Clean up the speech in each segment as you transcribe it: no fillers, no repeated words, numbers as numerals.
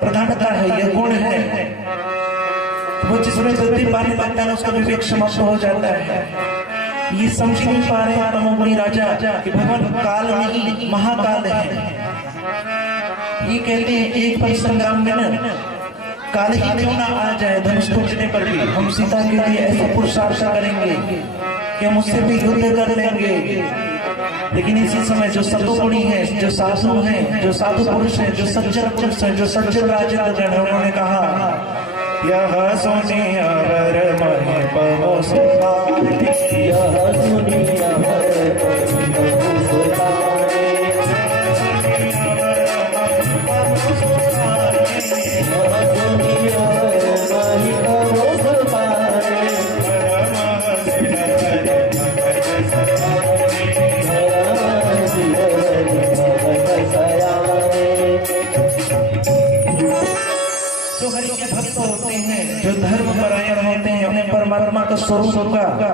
प्रधानता है, ये गुण है। वो जिसमें गलती पाने लगता है उसका विवेक समाप्त हो जाता है। ये समझ नहीं पा रहे हैं तमोगुणी राजा कि भगवान काल नहीं महाकाल है। ये कहते हैं एक पल संग्राम में न काल ही क्यों ना आ जाए, धनुष टूटने पर भी हम सीता के लिए ऐसा पुरुषार्थ करेंगे कि हम उससे भी युद्ध कर लेंगे। लेकिन इसी समय जो सतुगुणी है, जो साधु हैं, जो साधु पुरुष हैं, जो सज्जन पुरुष हैं, जो सज्जन राजेंद्र हैं, उन्होंने कहा यह सुनिया वर महि पवो सुहाए, यह सुनिया वर महि पवो सुहाए, जो धर्म परायण होते हैं, उन्हें परमात्मा का स्वरूप का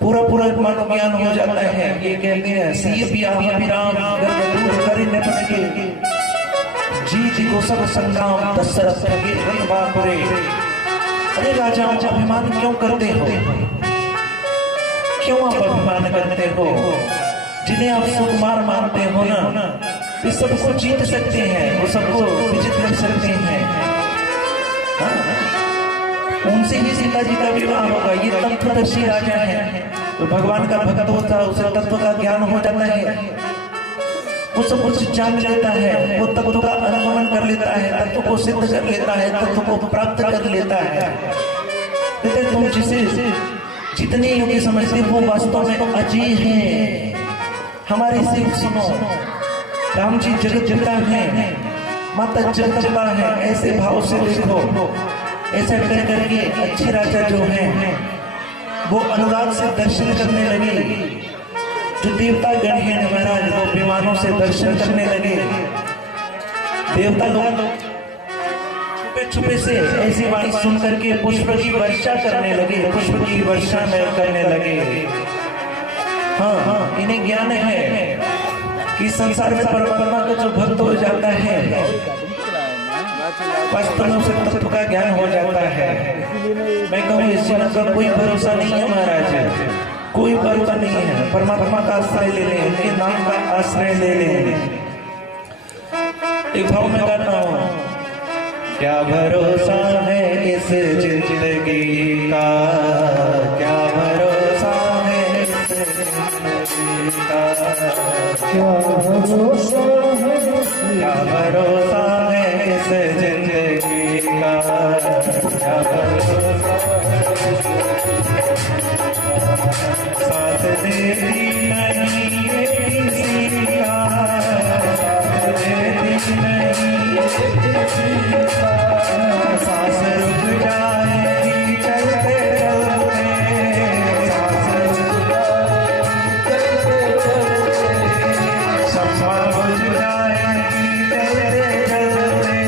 पूरा पूरा ज्ञान हो जाता है। ये कहते हैं सीय पिया अभिराम गर्भ दूर करि निपट के जीत को सब संग्राम दशरथ के रन बापुरे। अरे राजाओं अभिमान क्यों करते हो, क्यों आप अभिमान करते हो? जिन्हें आप सुकुमार मानते हो ना, वे सबको जीत सकते हैं, वो सबको विजित कर सकते हैं। उनसे ही सीता जी का विवाह होगा। ये तत्वदर्शी राजा है, तो भगवान का भक्त होता है, उसे तत्व का ज्ञान हो जाता है, वो सब कुछ जान लेता है, वो तत्व का अनुगमन कर लेता है, तत्व को सिद्ध कर लेता है, तत्व को प्राप्त कर लेता है। देखते तुम जिसे जितने योग्य समझते हो वास्तव में अजय है। हमारी सिर्फ सुनो, राम जी जगत जिता है, माता जगदम्बा है, ऐसे भाव से देखो। ऐसा कह करके अच्छे राजा जो हैं वो अनुराग से दर्शन करने लगे। जो देवता गण हैं महाराज, वो विमानों से दर्शन करने लगे। देवता लोग छुपे छुपे से ऐसी बात सुन करके पुष्प की वर्षा करने लगे, पुष्प की वर्षा में करने लगे। हाँ, इन्हें ज्ञान है कि संसार में परमात्मा का जो भक्त हो जाता है वास्तव में उसे तत्व का ज्ञान हो जाता है। मैं कहूँ इस जन्म का कोई भरोसा नहीं है महाराज, कोई भरोसा नहीं है। परमात्मा का आश्रय ले लें, उनके नाम का आश्रय ले लें। एक भाव में गाता हूँ, क्या भरोसा है इस जिंदगी का, क्या भरोसा है इस जिंदगी का, क्या भरोसा है, क्या भरोसा है इस जिंदगी का, क्या भरोसा साथ देती नहीं किसी का, साथ देती नहीं किसी का, सांस रुक जाएगी चलते चलते, सांस रुक जाएगी चलते चलते, सपना बुझ जाएगी चलते चलते,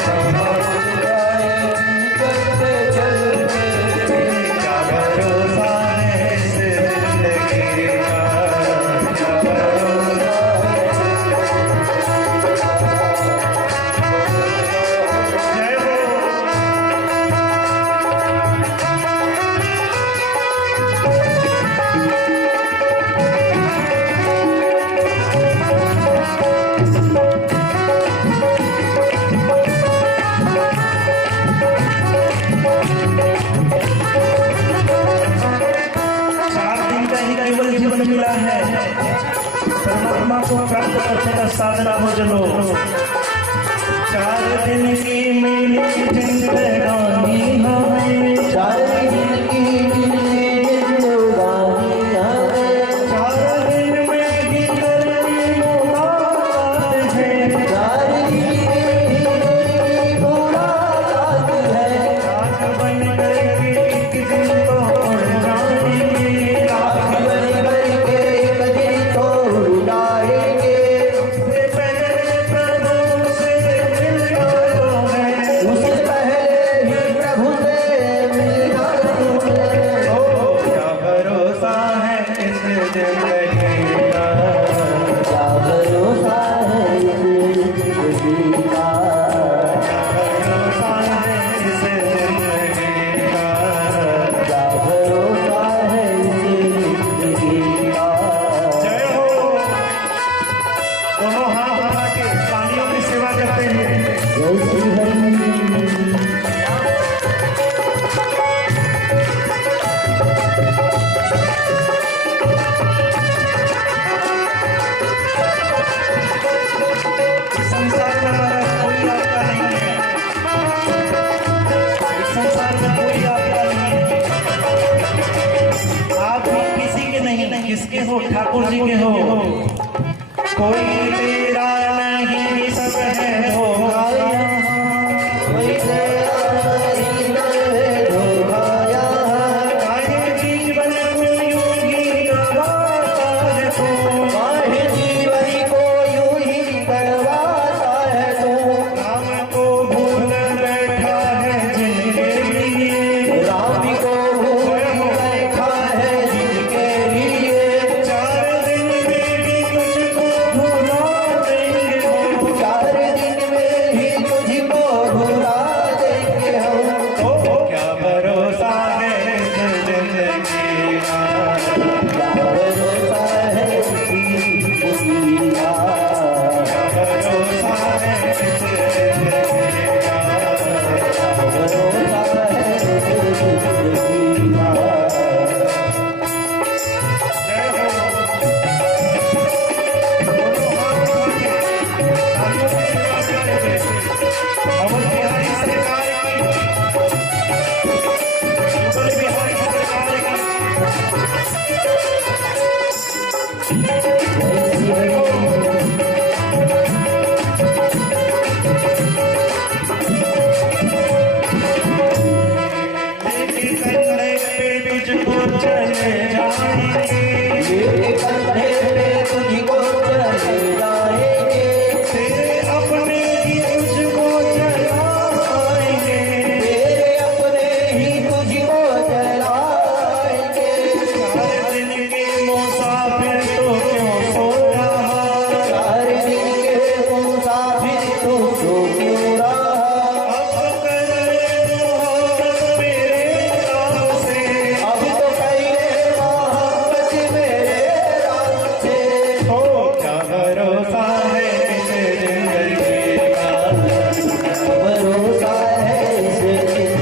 सपना बुझ जाएगी चलते चलते, क्या भरोसा है इस जिंदगी का, क्या भरोसा है। जय हो। केवल जीवन मिला है, परमात्मा को प्राप्त करने का साधना हो चलो। 4 दिन की मिली जिंदगानी हमें, 4 दिन की मिली जिंदगानी हमें, 4 दिन में ही तेरी मुलाकात है, 4 दिन में मुलाकात है, रात बन करके एक दिन तो उड़ जाएगी, रात बन करके एक दिन तो उड़ जाएंगे। सबसे पहले प्रभु हो ठाकुर जी के हो, कोई तेरा नहीं सब है धोखा यहाँ, कोई तेरा नहीं सब है धोखा यहाँ। काहे जीवन को यूं ही गवाता है तू, काहे जीवन को यूं ही गवाता है तू। राम को भूल बैठा है जिनके लिए, राम को भूल बैठा है जिनके लिए। 4 दिन में भी तुझको भुला देंगे हम, 4 दिन में ही तुझको भुला देंगे हम। तो क्या भरोसा है इस जिंदगी का, क्या भरोसा है किसी का, क्या भरोसा है इस जिंदगी का, भरोसा है इस जिंदगी का। जय हो। अमर बिहारी सरकार की, अमर बिहारी सरकार की। लेके कंधे पे तुझको चले जाएंगे, लेके कंधे पे तुझको चले जाएंगे। तेरे अपने ही तुझको चलाएंगे, तेरे अपने ही तुझको चलाएंगे। 4 दिन के मुसाफिर तो क्यों सो रहा, 4 दिन के मुसाफिर तो क्यों रहा। अब कर ले मोहब्बत मेरे नाम से, अब तो कर ले मोहब्बत मेरे नाम से। तो क्या भरोसा है इस जिंदगी का, क्या भरोसा है इस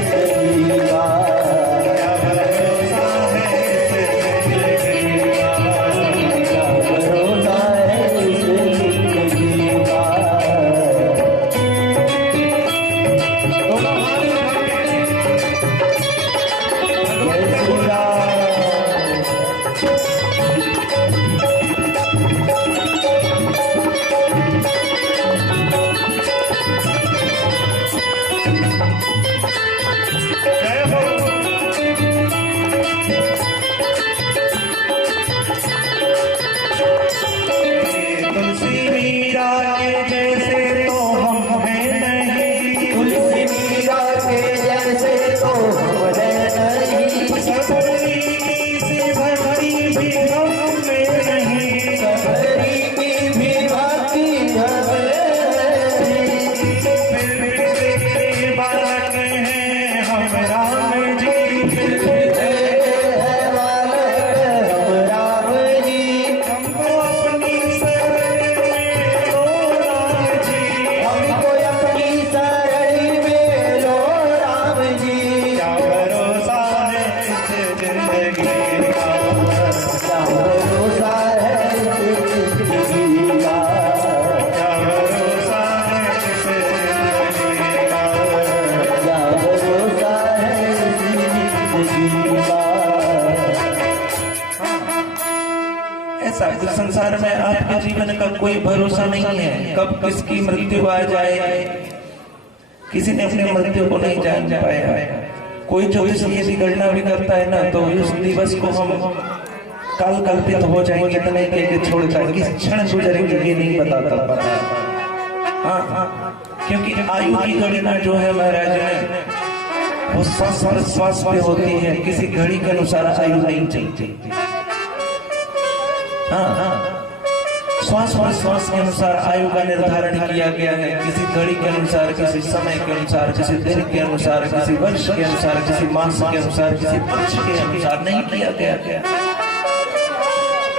जिंदगी का, क्या भरोसा है इस जिंदगी का, क्या भरोसा है इस जिंदगी का। दोनों हाथ उठा के जय श्री राम। जय हो। तुलसी मीरा के जैसे तो हम हैं नहीं, तुलसी मीरा के जैसे तो हम हैं नहीं। सबरी की भक्ति भी हम में नहीं, सबरी की भी भक्ति हम में नहीं। फिर भी तेरे बालक हैं हम राम जी, फिर भी तेरे हैं बालक हम राम जी। हमको अपनी शरण में लो राम जी, हमको अपनी शरण में लो राम जी। क्या भरोसा है इस जिंदगी का, क्या भरोसा है इस जिंदगी का, क्या भरोसा है इस जिंदगी का, क्या भरोसा है इस जिंदगी का। ऐसा इस संसार में आपके जीवन का कोई भरोसा नहीं है, कब किसकी मृत्यु आ जाए किसी ने अपनी मृत्यु को नहीं जान पाया। कोई ज्योतिष यदि गणना भी करता है ना, तो उस दिवस को हम काल कल्पित हो जाएंगे, इतने के छोड़ता है, किस क्षण गुजरेंगे ये नहीं बताता। हाँ, क्योंकि आयु की गणना जो है महाराज वो श्वास पे होती है, किसी घड़ी के अनुसार आयु नहीं चलती। हाँ, श्वास के अनुसार आयु का निर्धारण किया गया है, किसी घड़ी के अनुसार, किसी समय के अनुसार, किसी दिन के अनुसार, किसी वर्ष के अनुसार, किसी मास के अनुसार, किसी पक्ष के अनुसार नहीं किया गया।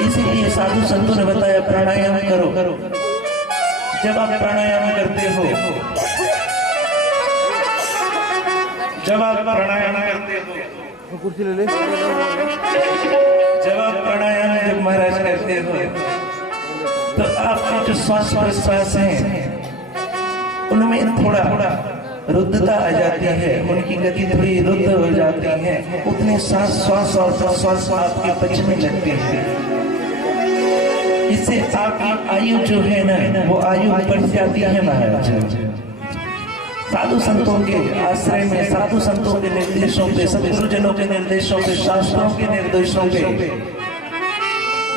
इसीलिए साधु संतों ने बताया प्राणायाम करो। जब आप प्राणायाम करते हो, जब आप प्राणायाम करते हो, कुर्सी ले ले, जब आप प्राणायाम जब महाराज करते हो तो आपके जो श्वास प्रश्वास है उनमें थोड़ा रुद्धता आ जाती है, उनकी गति थोड़ी रुद्ध हो जाती है, उतने सांस श्वास और प्रश्वास आपके बचने लगते हैं। इससे आपकी आयु जो है ना वो आयु बढ़ जाती है महाराज। साधु संतों के आश्रय में, साधु संतों के निर्देशों पे, सदगुरुजनों के निर्देशों पे, शास्त्रों के निर्देशों पे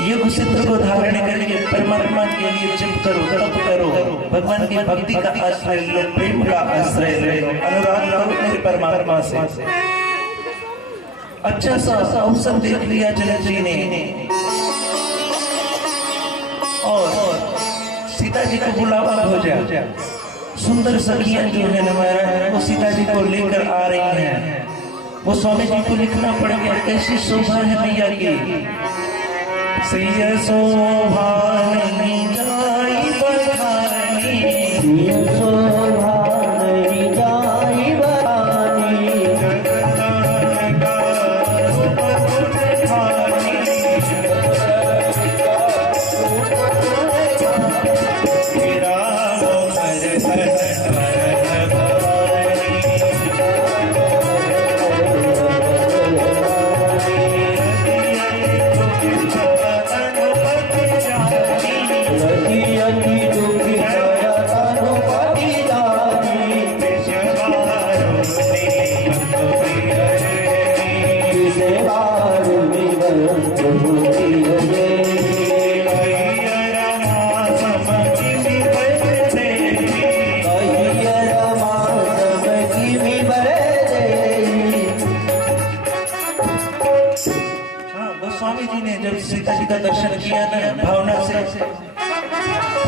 युग सिद्ध को धारण करके परमात्मा के लिए जप करो, तप करो, भगवान की भक्ति का आश्रय लो, प्रेम का आश्रय लो, अनुराग करो मेरे परमात्मा से। अच्छा सा अवसर देख लिया जनक जी ने और सीता जी को बुलावा हो जाए। सुंदर सखियां जो है ना वो सीता जी को लेकर आ रही हैं। वो स्वामी जी को लिखना पड़ गया, कैसी शोभा है मैया की। सिय शोभा नहीं जाई बखानी, सिय शोभा नहीं जाई बखानी, दर्शन किया ना भावना से,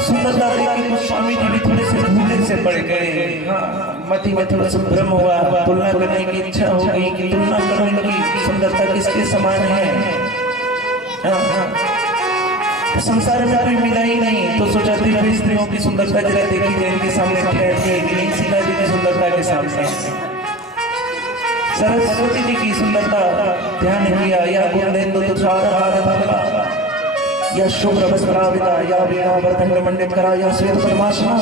सुंदरता देखकर स्वामी जी भी थोड़े से भूले से पड़ गए। मति में थोड़ा सा भ्रम हुआ, तुलना करने की इच्छा हो गई कि तुलना करो इनकी सुंदरता किसके समान है। तो संसार में कोई मिला ही नहीं, तो सोचा थी स्त्रियों की सुंदरता जरा देखी जाए, इनके सामने सीता जी की सुंदरता के सामने सरस्वती जी की सुंदरता ध्यान किया। या गुणेन्दु तुषारहारधवला, या शुभ्र वस्त्राविता, या वीणावर्धन मंडित करा, या श्वेत पद्मासना।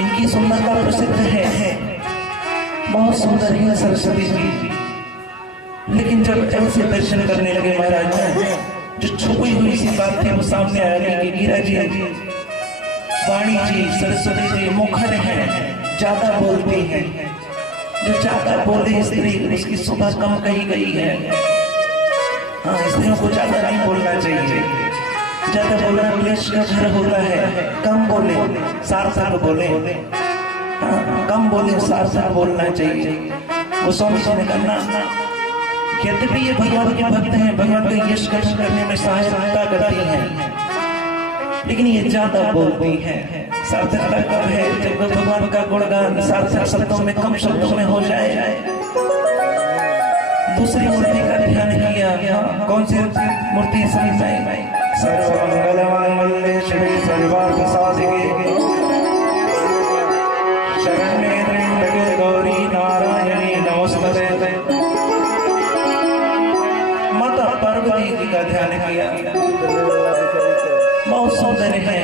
इनकी सुंदरता प्रसिद्ध है, बहुत सुंदर है सरस्वती जी। लेकिन जब ऐसे दर्शन करने लगे महाराज, जो छुपी हुई सी बात थी वो सामने आ रही कि गिरा जी, वाणी जी, सरस्वती जी मुखर है, ज्यादा बोलती है। जो ज्यादा बोले स्त्री उसकी सुबह कम कही गई है। हाँ, स्त्रियों को ज्यादा नहीं बोलना चाहिए। ज्यादा बोलना क्लेश का घर होता है। कम बोले, सार्थक बोले। हाँ, कम बोले, सार्थक बोलना चाहिए। वो स्वामी जी ने कहना, यद्यपि ये भगवान के भक्त हैं, भगवान का यश करने में सहायता करती हैं, लेकिन ये ज्यादा बोलती हैं। सार्थकता कब है? जब भगवान का गुणगान सार्थक शब्दों में, कम शब्दों में हो जाए। दूसरी मूर्ति का ध्यान किया। कौन सी मूर्ति? सर्वमंगलमांगल्ये शिवे सर्वार्थ साधिके शरण्ये त्र्यंबके गौरी नारायणी नमोस्तुते। माता पार्वती जी का ध्यान किया। बहुत सुंदर है।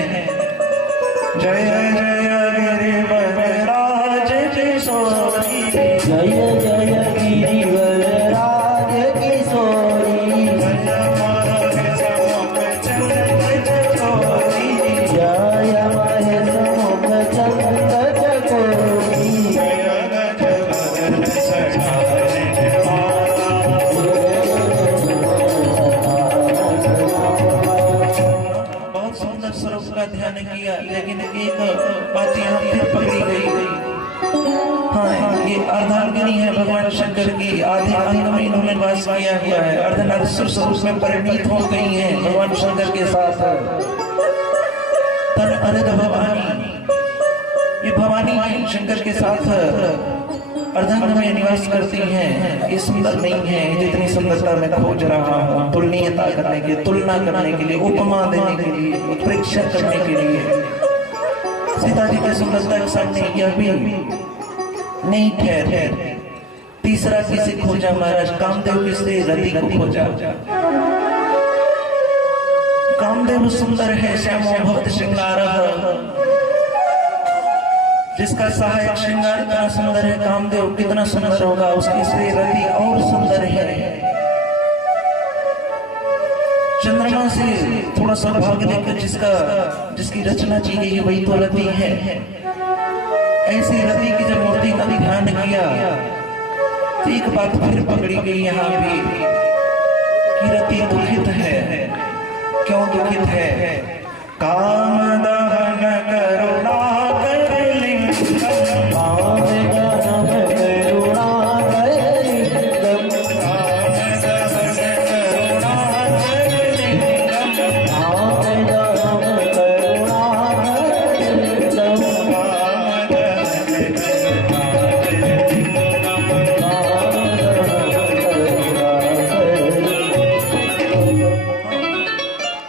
जय जय गिरिवरराज किशोरी, जय जय गिरिवरराज किशोरी, जय महेश मुख चंद चकोरी, बहुत सुंदर स्वरूप का ध्यान किया। लेकिन एक बात यहाँ फिर पकड़ी गई। हाँ, ये अर्धांगिनी है भगवान शंकर की। आधे अंग में इन्होंने वास किया हुआ है। अर्धनारीश्वर स्वरूप में परिणीत हो गई हैं भगवान शंकर के साथ। तन अर्ध भवानी, ये भवानी शंकर के साथ अर्धांग में निवास करती हैं। ये सुंदर नहीं है जितनी सुंदरता मैं खोज रहा हूँ। तुलनीयता करने के लिए, तुलना करने के लिए, उपमा देने के लिए, उत्प्रेक्षा करने के लिए सीता जी की सुंदरता के सामने यह भी नहीं ठहरे। तीसरा किसे खोजा महाराज? कामदेव किससे? रति को खोजा। कामदेव सुंदर है, श्यामो भवत श्रृंगारः, जिसका सहायक श्रृंगार इतना सुंदर है। कामदेव कितना सुंदर होगा, उसकी स्त्री रति और सुंदर है। चंद्रमा से थोड़ा सा भाग लेकर जिसकी रचना की गई है वही तो रति है। ऐसी रति की जब मूर्ति का ध्यान किया तो एक बात फिर पकड़ी गई यहाँ भी कि रति दुखित है। क्यों दुखित है? काम दहन करुणा कर लिंगम, काम दहन करुणा कर लिंगम, काम दहन करुणा कर लिंगम, काम दहन करुणा कर लिंगम, काम दहन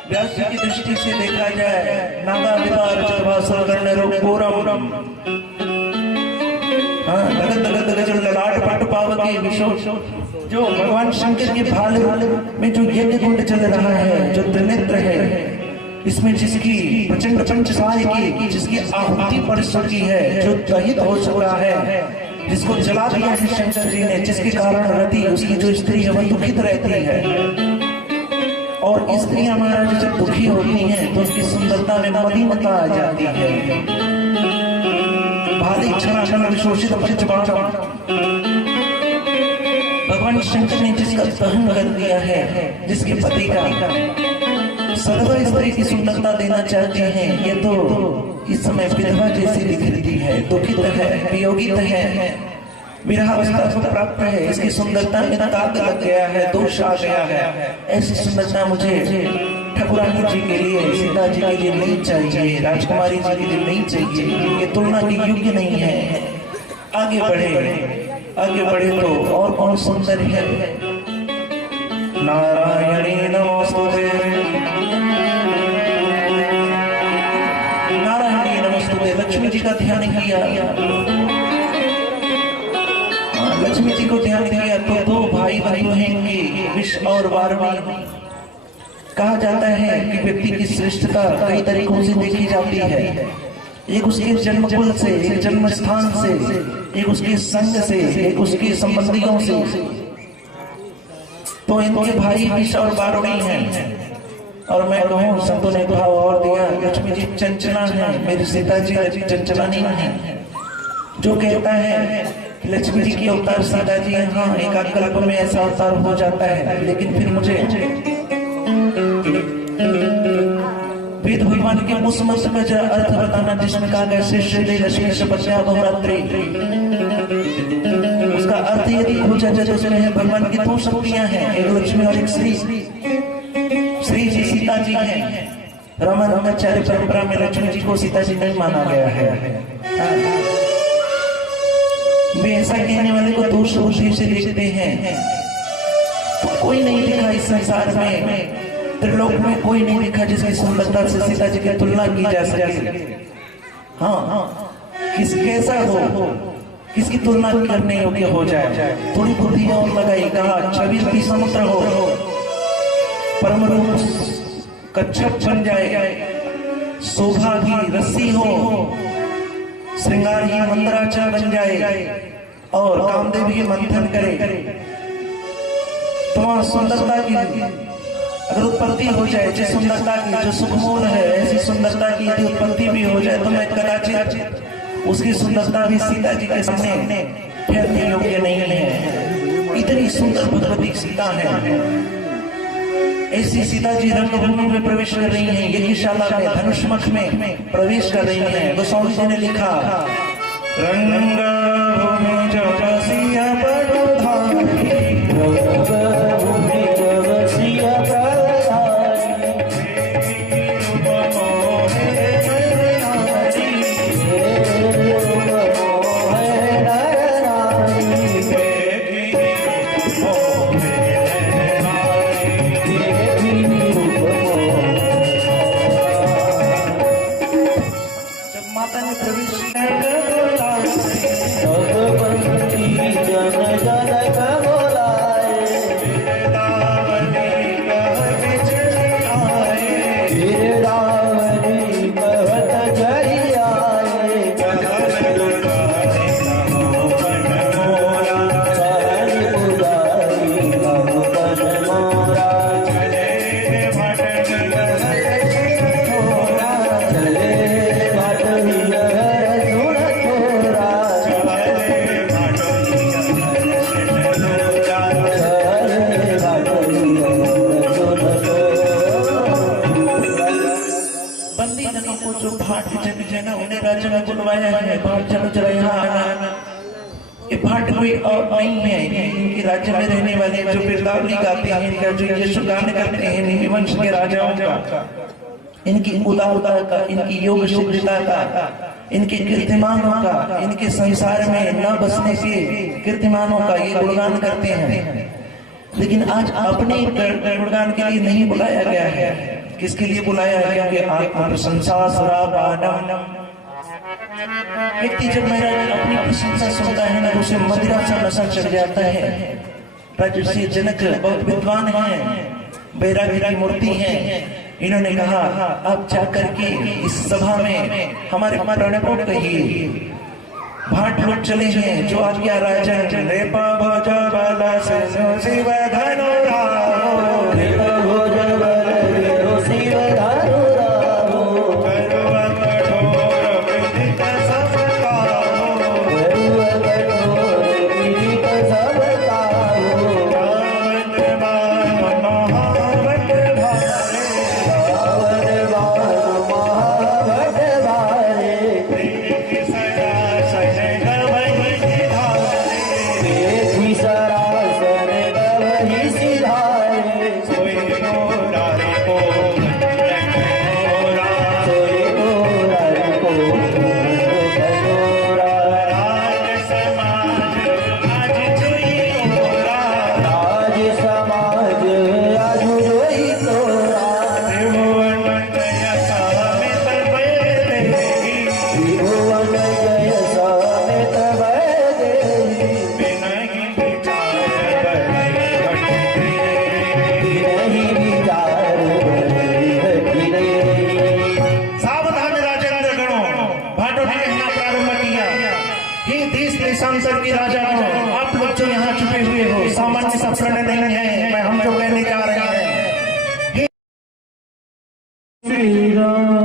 व्यास जी की दृष्टि से देखा जाए नागा विदार चरवासुर गण रूपोरम, लगत लगत गजल ललाट पाट पावके विशो, जो भगवान शंकर के भाल में जो यज्ञ कुंड चल रहा है, जो त्रिनेत्र है, इसमें जिसकी प्रचंड पंचसाय की जिसकी आहुति पड़ चुकी है, जो दहित हो चुका है, जिसको जला दिया है शंकर जी ने, जिसके कारण रति उसकी जो स्त्री है वह दुखित रहती है। और स्त्रियां महाराज जब दुखी होती हैं तो उसकी सुंदरता में मलिनता आ जाती है। भारी छनाछन विशोषित पंचबाण भगवान शंकर ने जिसका दहन कर दिया है, जिसके पति का सदैव स्त्री की सुंदरता देना चाहते हैं, ये तो इस समय विधवा जैसी दिखती है, दुखित है, वियोगित है, विरहावस्था को प्राप्त है, इसकी सुंदरता में दाग लग गया है, दोष आ गया है। ऐसी सुंदरता मुझे ठाकुरानी जी के लिए, सीता जी के लिए नहीं चाहिए, राजकुमारी जी के लिए नहीं चाहिए, ये तुलना के योग्य नहीं है। आगे बढ़े तो और कौन सुंदर है? नारायणी नमोस्तुते, नारायणी नमोस्तुते। लक्ष्मी जी का ध्यान किया, लक्ष्मी जी को ध्यान दिया तो दो भाई बहनों हैं विष और वारवी। कहा जाता है कि व्यक्ति की श्रेष्ठता कई तरीकों से देखी जाती है, एक उसके जन्म कुल से, एक जन्म स्थान से, एक उसके संग से, एक उसके संबंधियों से। तो इनके भाई विष और वारुणी हैं, और मैं कहूँ संतों ने भाव और दिया, लक्ष्मी जी चंचला है, मेरी सीता जी चंचला नहीं है। जो कहता है लक्ष्मी जी की अवतार सीता जी, हाँ एक कल्प में ऐसा अवतार हो जाता है, लेकिन फिर मुझे वेद भगवान के उस मंत्र का जरा अर्थ बताना जिसमें कहा गया श्री लक्ष्मी शपथ्या बहुरात्रि। उसका अर्थ यदि पूछा जाए उसमें है भगवान की दो शक्तियां हैं, एक लक्ष्मी और एक श्री। श्री जी सीता जी हैं, रामानुजाचार्य परंपरा में लक्ष्मी जी को सीता जी नहीं माना गया है। वे ऐसा कहने वाले को दोष बुद्धि से देखते हैं। तो कोई नहीं दिखा इस संसार में, त्रिलोक में कोई नहीं दिखा जिसकी सुंदरता से सीता जी की तुलना की जा सके। हाँ, कैसा हो, किसकी तुलना करने योग्य हो जाए। थोड़ी बुद्धि और लगाई, कहा छवि की समुद्र हो, परम रूप कच्छप बन जाए, शोभा की रस्सी हो, श्रृंगार ही मंत्राचल बन जाए, और कामदेव ही मंथन करे, तो वहां सुंदरता की अगर उत्पत्ति हो जाए, जिस सुंदरता की जो सुखमूल है, ऐसी सुंदरता की यदि उत्पत्ति भी हो जाए तो मैं कदाचित उसकी सुंदरता भी सीता जी के सामने ठहरने योग्य नहीं है। इतनी सुंदर भगवती सीता है। ऐसी सीता जी रंगभूमि में प्रवेश कर रही हैं, यज्ञशाला में धनुष्मख में प्रवेश कर रही हैं। गोस्वामी जी ने लिखा, रंगभूमि जब सिया बड़धारी, रंगभूमि जब सिया बड़धारी, रूप मोहे नरनारी, रूप मोहे नरनारी, रूप मोहे जब माता ने प्रवेश किया कोई और नहीं है। इनके राज्य में रहने वाले जो बिरदावली गाते हैं, इनका जो यशगान करते हैं इन वंश के राजाओं का, इनकी उदारता का, इनकी योग शुद्धता का, इनके कीर्तिमानों का, इनके संसार में न बसने के कीर्तिमानों का ये गुणगान करते हैं। लेकिन आज अपने गुणगान के लिए नहीं बुलाया गया है। किसके लिए बुलाया गया है? आत्मा प्रशंसा सुरापानम। व्यक्ति जब मेरा अपनी प्रशंसा सुनता है ना, उसे मदिरा सा नशा चढ़ जाता है। राजर्षि जनक बहुत विद्वान हैं, बैरागी की मूर्ति है। इन्होंने कहा आप जाकर के इस सभा में हमारे प्रणव को कहिए। भाट लोग चले हैं जो आज्ञा राजा रे भोज बल शिव धनु राहो, रे भोज बल शिव धनु राहो, करुआ कठोर विदित सब काहो, करुआ कठोर विदित सब काहो, रावण बाण महावट भारे, रावण बाण महावट भारे, देखि सरासन गवहि सिधारे, सोई गोरारी को सोई गोरारी को कटोरा, राज समाज आज जोई तोरा, राज समाज आज जोई तोरा, त्रिभुवन जय समेत वैदेही, त्रिभुवन जय समेत वैदेही, बिनहि विचार सावधान राजेंद्र गणों, भाटों ने कहना प्रारंभ किया। हे देश देशांतर के राजा, आप लोग जो यहाँ छुपे हुए हो, सामान्य सा प्रण नहीं है। मैं हम जो कहने जा रहे हैं, श्री राम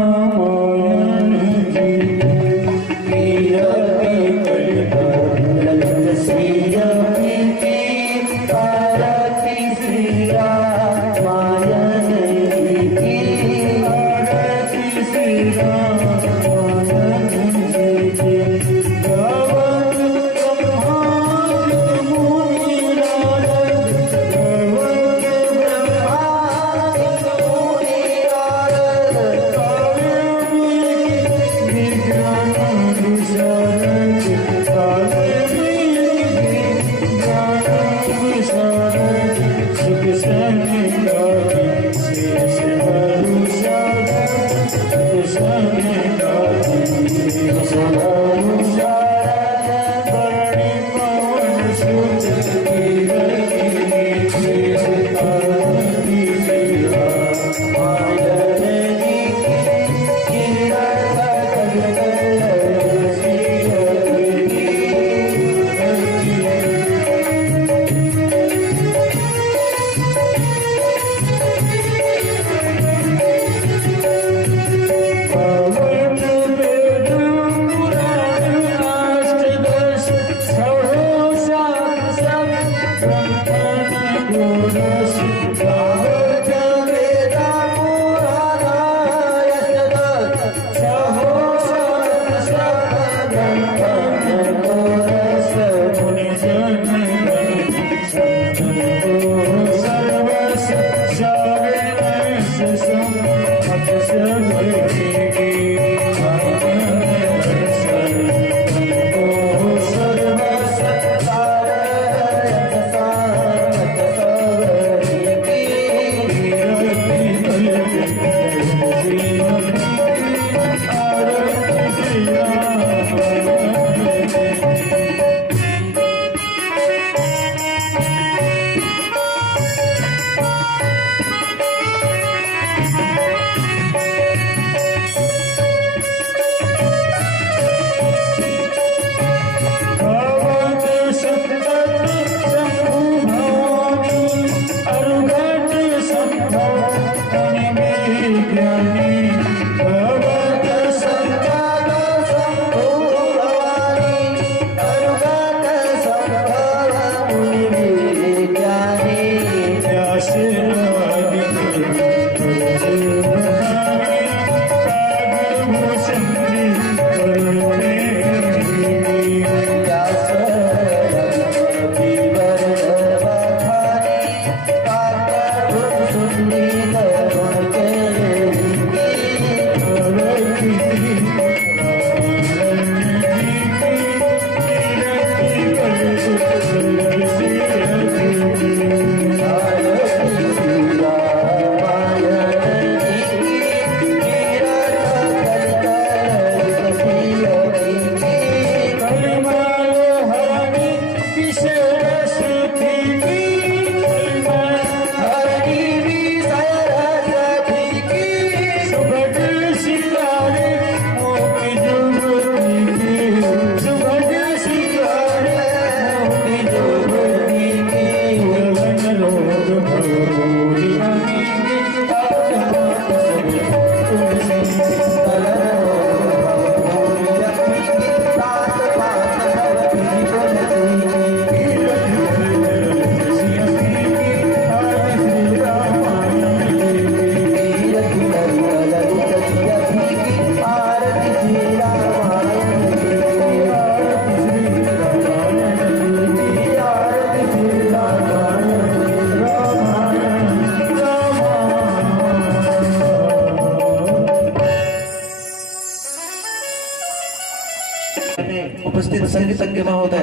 उपस्थित संगीतज्ञ महोदय,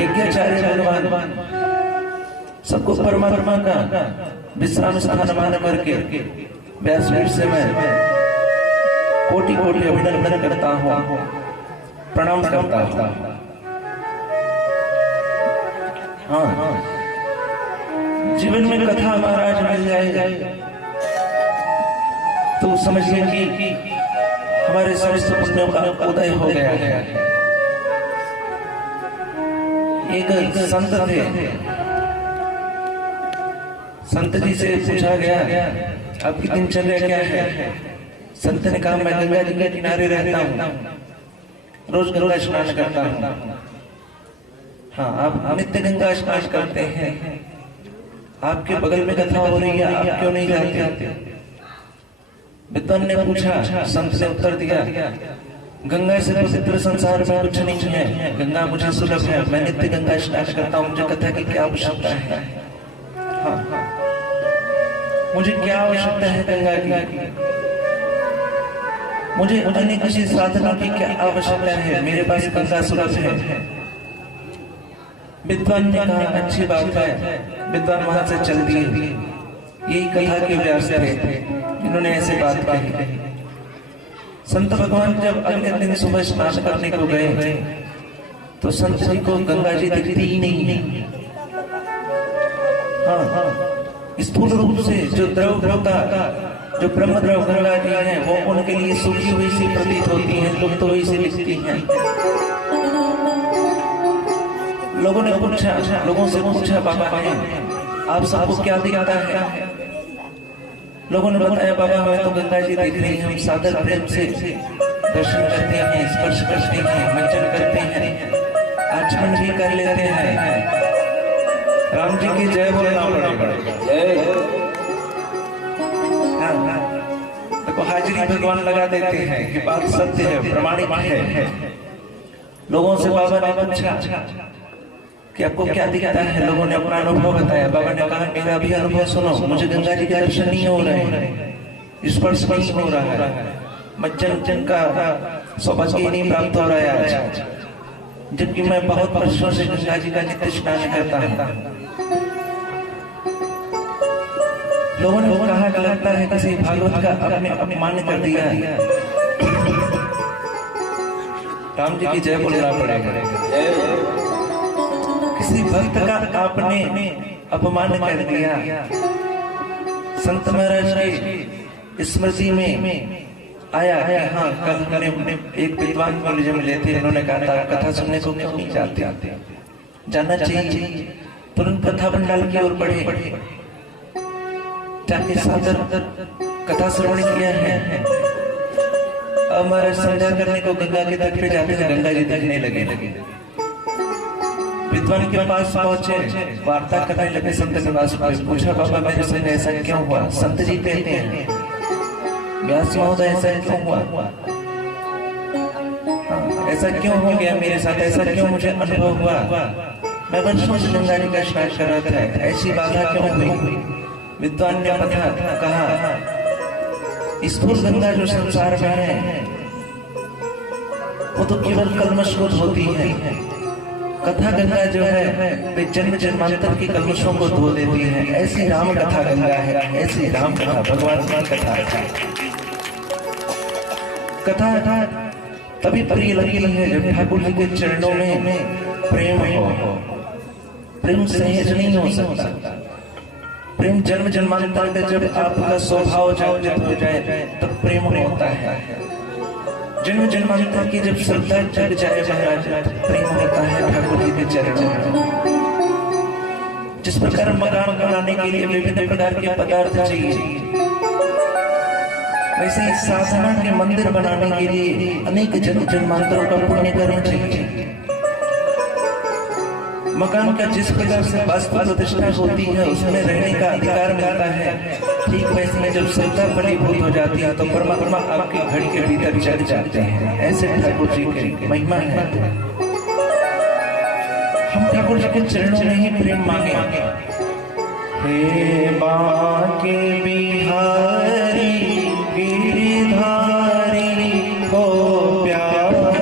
यज्ञाचार्य भगवान, सबको परमात्मा का विश्राम स्थान मान करके व्यासपीठ से मैं कोटि कोटि अभिनंदन करता हूँ, प्रणाम करता हूँ। हाँ, जीवन में कथा महाराज मिल जाए तो समझिए कि हमारे समस्त पुण्यों का उदय हो गया है। एक संत थे, संत जी से पूछा गया आपकी दिनचर्या क्या है? संत ने कहा मैं गंगा जी के किनारे रहता हूँ, रोज गंगा स्नान करता हूँ। हाँ, आप नित्य गंगा स्नान करते हैं, आपके बगल में कथा हो रही है, आप क्यों नहीं जाते? विद्वान ने पूछा, संत ने उत्तर दिया, गंगा से पवित्र संसार में कुछ नहीं है, गंगा मुझे सुलभ है, मैं नित्य गंगा स्नान करता हूँ, मुझे कथा की क्या आवश्यकता है? हाँ, मुझे क्या आवश्यकता है गंगा की? मुझे अन्य किसी साधना की क्या आवश्यकता है? मेरे पास गंगा सुलभ है। विद्वान ने कहा अच्छी बात है, विद्वान वहां से चल दिए। यही कथा के व्यास थे, इन्होंने ऐसे बात कही। संत भगवान जब अगले दिन सुबह स्नान करने को गए तो संत जी को गंगा जी दिखती ही नहीं। हाँ, स्थूल रूप से जो द्रव का जो ब्रह्म द्रव गंगा जी है वो उनके लिए सूखी हुई सी प्रतीत होती है, लुप्त हुई सी दिखती हैं। लोगों से पूछा बाबा आप सबको क्या दिखता है? लोगों ने बताया बाबा हमें तो गंगा जी दिख रही है, हम सादर प्रेम से दर्शन करते हैं, स्पर्श करते हैं, मंचन करते हैं, आचमन भी कर लेते हैं। राम जी की जय बोलना पड़ेगा। देखो हाजिरी भगवान लगा देते हैं कि बात सत्य है, प्रमाणिक है। लोगों से बाबा ने पूछा कि आपको क्या दिखता है? लोगों ने अपना अनुभव बताया। बाबा ने कहा मेरा भी अनुभव सुनो, मुझे गंगा जी के दर्शन नहीं हो रहे हैं, स्पर्श नहीं हो रहा है, मंचन का सौभाग्य नहीं प्राप्त हो रहा है आज, जबकि मैं बहुत वर्षों से गंगा जी का नित्य स्नान करता हूँ। लोगों ने कहा कि लगता है किसी भागवत का आपने अपमान कर दिया। राम जी की जय बोलना पड़ेगा। किसी भक्त का आपने अपमान कर दिया। संत महाराज की स्मृति में आया कि हाँ कल हमने एक विद्वान को जब मिले थे, उन्होंने कहा था कथा सुनने को क्यों नहीं जाते? जाना चाहिए। तुरंत कथा पंडाल की ओर बढ़े, जाके सादर कथा श्रवण किया है। अब महाराज संध्या करने को गंगा के तट पे जाते हैं, गंगा जी दिखने लगे। विद्वान के पास पहुंचे, वार्ता करने लगे संत के पास। पूछा बाबा मेरे से ऐसा क्यों हुआ? संत जी कहते हैं व्यास महोदय ऐसा क्यों हुआ? ऐसा क्यों हो गया मेरे साथ? ऐसा क्यों मुझे अनुभव हुआ? मैं वर्षों से गंगा जी का स्नान कर रहा था, ऐसी बाधा क्यों हुई? विद्वान ने कहा स्थूल गंगा जो संसार में है वो तो केवल कल्मशरूप होती है। कथा गंगा जो है वे जन्म जन्मांतर की कलुषों को धो देती है। ऐसी राम कथा गंगा है, ऐसी राम कथा भगवान की कथा है। कथा तभी प्रिय लगती है जब ठाकुर जी के चरणों में प्रेम हो। प्रेम सहज नहीं हो सकता। प्रेम जन्म जन्मांतर का जब आपका स्वभाव जागृत हो जाए तब प्रेम होता है। जन्म जन्मांतर की जब श्रद्धा जग जाए महाराज प्रेम होता है ठाकुर जी के चरणों में। जिस प्रकार मकान बनाने के लिए विभिन्न प्रकार के पदार्थ चाहिए, वैसे ही साधना के मंदिर बनाने के लिए अनेक जन्म जन्मांतरों का पुण्य कर्म चाहिए। मकान का जिस प्रकार से वास्तु प्रतिष्ठा होती है उसमें रहने का अधिकार मिलता है, ठीक वैसे में जब श्रद्धा फलीभूत हो जाती है तो परमात्मा आपके घर के भीतर चढ़ जाते हैं। ऐसे ठाकुर जी की महिमा है। हम ठाकुर जी के चरणों में ही प्रेम मांगे। हे बांके बिहारी गिरधारी हो प्यारे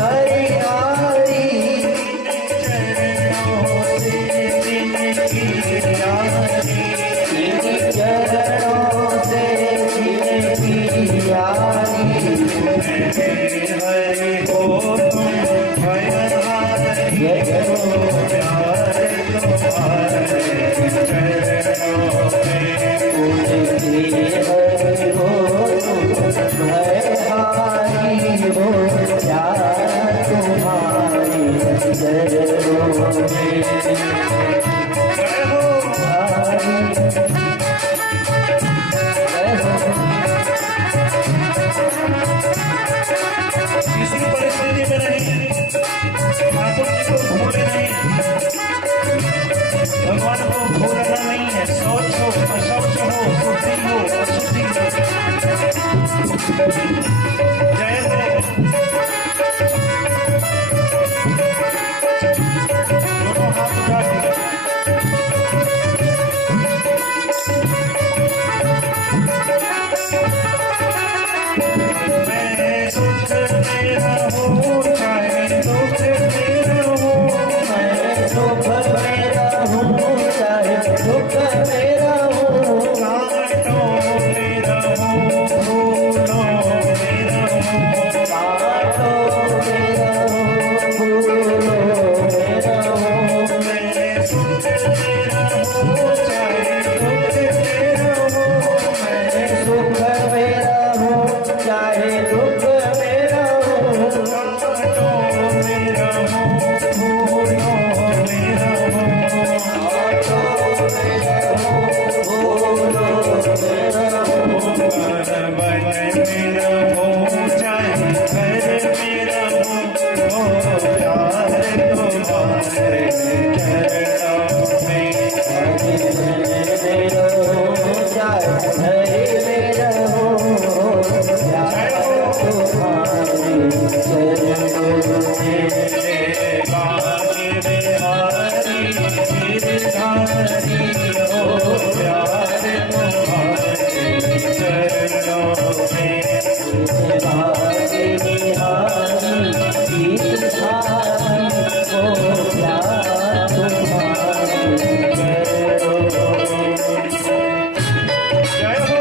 Hare किसी परिस्थिति में नहीं, ठाकुर जी को भूले नहीं, भगवान को भूलना नहीं है। शौच हो, अशौच हो, शुद्धि हो, अशुद्धि हो, जय हो। दोनों हाथ उठा के मैं सुख तेरा हूँ, चाहे दुख तेरा हूँ, मैं सुख मेरा हूँ, चाहे दुख मेरा हूँ। कांटों मेरा हूँ, फूलों मेरा हूँ, कांटों मेरा हूँ, फूलों मेरा हूँ। मैं सुख तेरा हूँ, चाहे दुख तेरा हूँ, मैं सुख मेरा हूँ, चाहे दुख मेरा हूँ। कांटों मेरा हूँ, फूलों मेरा हूँ, कांटों मेरा हूँ, फूलों मेरा हूँ। पर्वत मेरा हूँ, चाहे घर मेरा हूँ, ओ प्यार तुम्हारे चरणों में। मेरा हूँ, चाहे हरि मेरा हूँ, प्यार तुम्हारे चरणों में। बागे बिहारी गिरधारी हो, प्यार तुम्हारे चरणों में। भाग्य निहारी गीतधारी हो, प्यार तुम्हारे चरणों में। जय हो।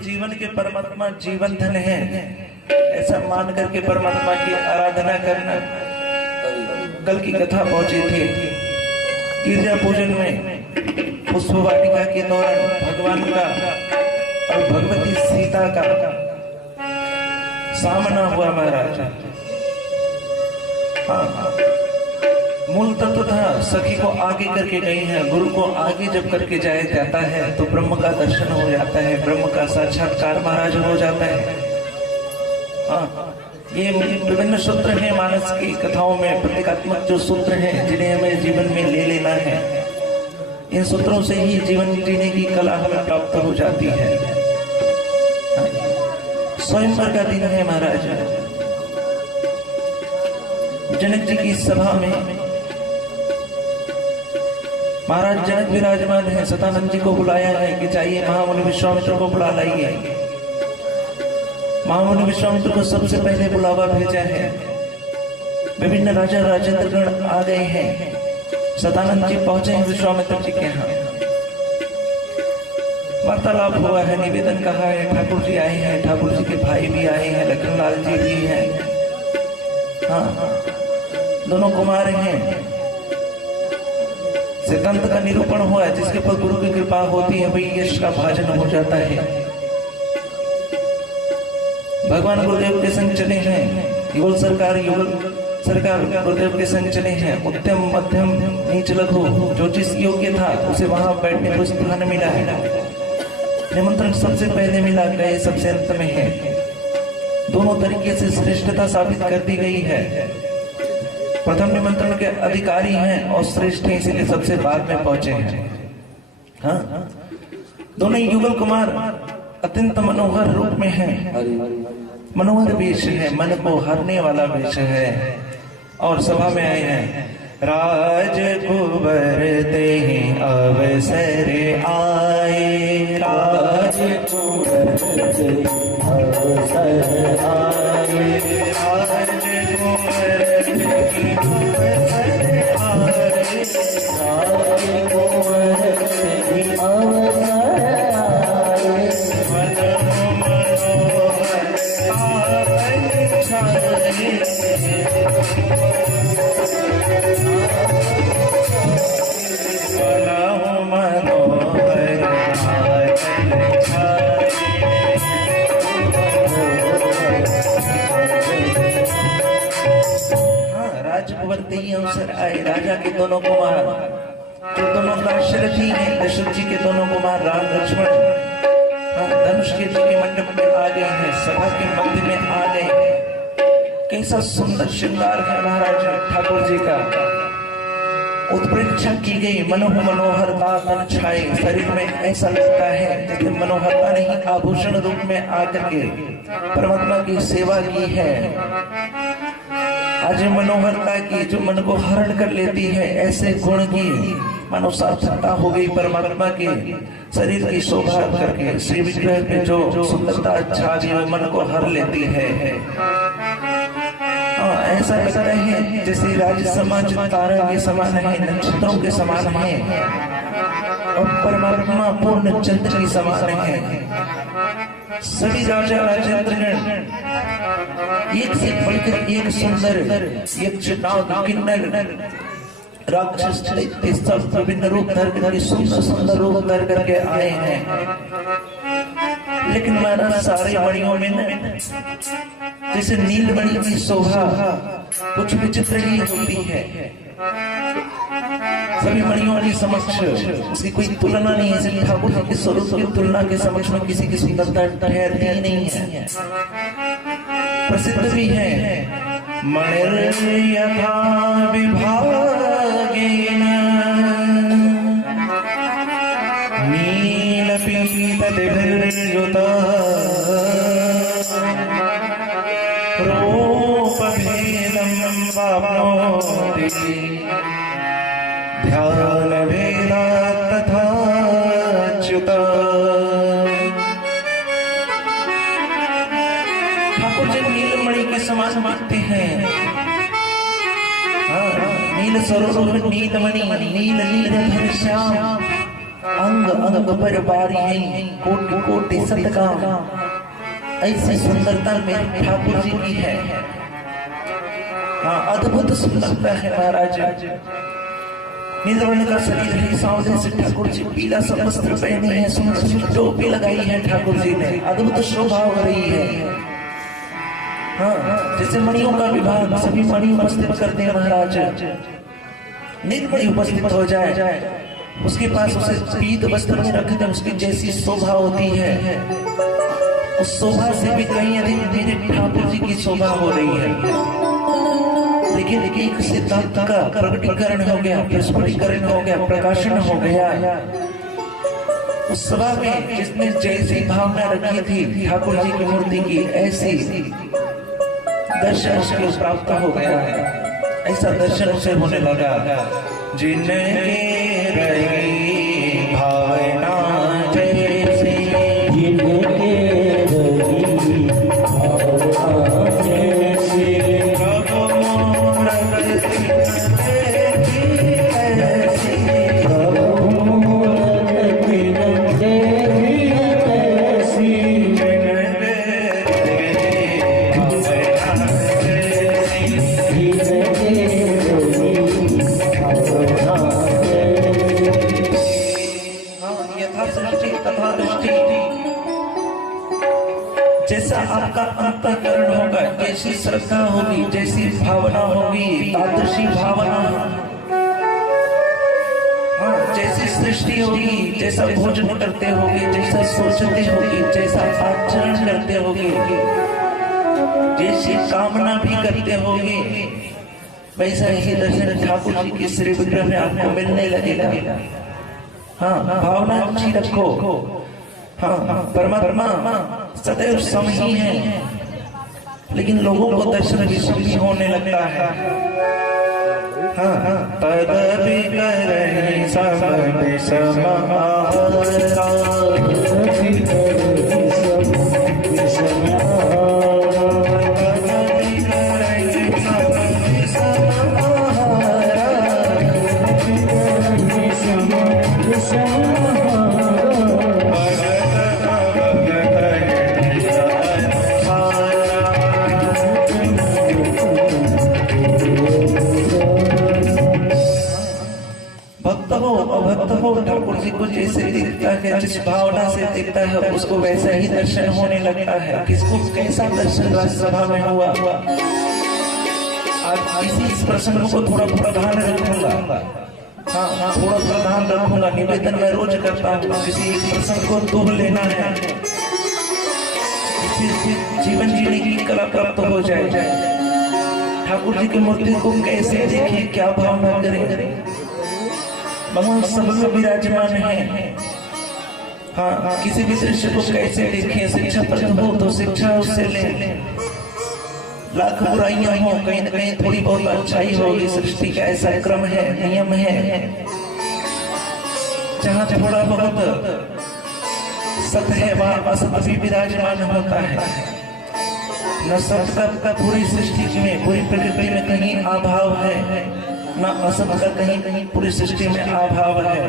जीवन के परमात्मा जीवन धन है, ऐसा मान करके परमात्मा की आराधना करना। कल की कथा पहुंची थी गिरजा पूजन में, पुष्प वाटिका के दौरान भगवान का और भगवती सीता का सामना हुआ महाराज। हाँ, मूल तत्व था सखी को आगे करके गई है, गुरु को आगे जब करके जाया जाता है तो ब्रह्म का दर्शन हो जाता है, ब्रह्म का साक्षात्कार महाराज हो जाता है। हाँ, ये विभिन्न सूत्र हैं मानस की कथाओं में, प्रतीकात्मक जो सूत्र हैं जिन्हें हमें जीवन में ले लेना है। इन सूत्रों से ही जीवन जीने की कला हमें प्राप्त हो जाती है। स्वयंवर का दिन है महाराज। जनक जी की सभा में महाराज जनक विराजमान है, सतानंद जी को बुलाया है कि चाहिए महामुनि विश्वामित्र को बुला लाइए। महामुनि विश्वामित्र को सबसे पहले बुलावा भेजा है। विभिन्न राजा राजेंद्रगण आ गए हैं। सतानंद जी पहुंचे हैं विश्वामित्र जी के यहाँ। वार्तालाप हुआ है, निवेदन कहा है, ठाकुर जी आए हैं, ठाकुर जी के भाई भी आए हैं, लखनलाल जी भी हैं। हाँ, दोनों कुमार हैं। सिद्धांत का निरूपण हुआ है, जिसके ऊपर गुरु की कृपा होती है वही यश का भाजन हो जाता है। भगवान गुरुदेव के संग चले हैं, युगल सरकार गुरुदेव के संग चले हैं। उत्तम मध्यम नीच लघु जो जिस योग्य था उसे वहां बैठने को स्थान मिला है। निमंत्रण सबसे पहले मिला, गए सबसे अंत में है। दोनों तरीके से श्रेष्ठता साबित कर दी गई है। प्रथम निमंत्रण के अधिकारी हैं और श्रेष्ठ हैं, इसीलिए सबसे बाद में पहुंचे हैं। हाँ, दोनों युगल कुमार अत्यंत मनोहर रूप में हैं। मनोहर वेश है, मन को हरने वाला वेश है। और सभा में आए हैं। राजकुंवर ते अवसर आए, राजकुंवर ते अवसर आए, राजकुंवर अवसर आए। राजा के दोनों कुमार जो दोनों दाशरथी हैं, दशरथ जी के दोनों कुमार राम लक्ष्मण धनुष के जी के मंडप में आ गए हैं, सभा के मध्य में आ गए। कैसा सुंदर श्रृंगार है महाराज ठाकुर जी का। उत्प्रेक्षा की गई, मनोहरता तन छाए। शरीर में ऐसा लगता है जैसे मनोहरता ने ही आभूषण रूप में आकर के परमात्मा की सेवा की है। आज मनोहरता की जो मन को हरण कर लेती है, ऐसे गुण की मानो सार्थकता हो गई परमात्मा के शरीर की शोभा करके। श्री विग्रह पे जो सुंदरता छा गई वो मन को हर लेती है। ऐसा लगता है जैसे राज समाज तारा के समान है, नक्षत्रों के समान है और परमात्मा पूर्ण चंद्र के समान है। सभी राजा राजेंद्रगण एक से बढ़कर एक सुंदर, यक्ष नाग किन्नर राक्षस सब विभिन्न रूप धर करके सुंदर सुंदर रूप धर करके आए हैं। लेकिन महाराज सारे मणियों में जैसे नीलमणि की शोभा कुछ विचित्र ही होती है। सभी मणियों के समक्ष उसकी कोई तुलना नहीं है। ठाकुर के स्वरूप की तुलना के समक्ष में किसी की सुंदरता ठहरती ही नहीं है। प्रसिद्ध भी है मणिर यथा विभागेन नील पीत दिभिर्युत रूप भेदं वाप्नोति ध्यान भेदात् तथाच्युत। ठाकुर जी नीलमणि के समान मानते हैं। नील सरोवर नीलमणि नील नील श्याम अंग अंग पर बारी है कोटि कोटि सतकाम। ऐसी सुंदरता में ठाकुर जी की है। हाँ, अद्भुत सुंदरता है महाराज। नीलमणि का शरीर है, सांवले से ठाकुर जी पीला सा वस्त्र पहने हैं, सुंदर टोपी लगाई है ठाकुर जी ने, अद्भुत शोभा हो रही है। हाँ, जैसे मणियों का विभाग सभी मणि उपस्थित करते हैं महाराज। नीलमणि उपस्थित हो जाए, उसके पास उसे पीत वस्त्र में रख दे, उसकी जैसी शोभा होती है, उस शोभा से भी कहीं अधिक धीरे ठाकुर जी की शोभा हो रही है। लेकिन एक सिद्धांत का प्रकटीकरण हो गया, प्रस्फुटीकरण हो गया, प्रकाशन हो गया। उस सभा में जिसने जैसी भावना रखी थी ठाकुर जी की मूर्ति की, ऐसी दर्शन उसको प्राप्त हो गया है। ऐसा दर्शन उसे होने लगा। जिनके रही भावना जैसी, जिनके रही भावना जैसी, प्रभु मूरत ऐसी, प्रभु मूरत ऐसी, जैसा आपका अंतःकरण होगा, जैसी श्रद्धा होगी, जैसी भावना होगी, तादृशी भावना। हाँ, जैसी सृष्टि होगी, जैसा भोजन करते होगे, जैसा सोचते होगे, जैसा आचरण करते होगे, जैसी कामना भी करते होगे, वैसा ही दर्शन ठाकुर जी के श्री विग्रह में आपको मिलने लगेगा। हाँ, भावना अच्छी रखो। हाँ, परमात्मा सदैव सम ही है, लेकिन लोगों को दर्शन विषम होने लगता है। हाँ, तदपि करहि सब भक्त हो ठाकुर जी को जैसे दिखता है, जिस भावना से दिखता है, उसको वैसा ही दर्शन होने लगता है। किसको कैसा दर्शन राजसभा में हुआ, आज इसी प्रसंग को थोड़ा प्रधान रखूंगा। हाँ, थोड़ा प्रधान रखूंगा। निवेदन मैं रोज करता हूँ, किसी एक प्रसंग को दूर लेना है, जीवन जीने की कला प्राप्त हो जाए। ठाकुर जी की मूर्ति को कैसे देखें, क्या भावना करें, भगवान सब में विराजमान है। हाँ, किसी भी दृश्य को कैसे देखें, शिक्षा प्रद हो तो शिक्षा उससे ले, लाख बुराइयां हो, कहीं न कहीं थोड़ी बहुत अच्छाई होगी। सृष्टि का ऐसा क्रम है, नियम है, जहाँ थोड़ा बहुत सत्य है वहाँ असत भी विराजमान होता है। न सत्य का पूरी सृष्टि में, पूरी प्रकृति में कहीं अभाव है, न असत का कहीं पूरी सृष्टि में अभाव है।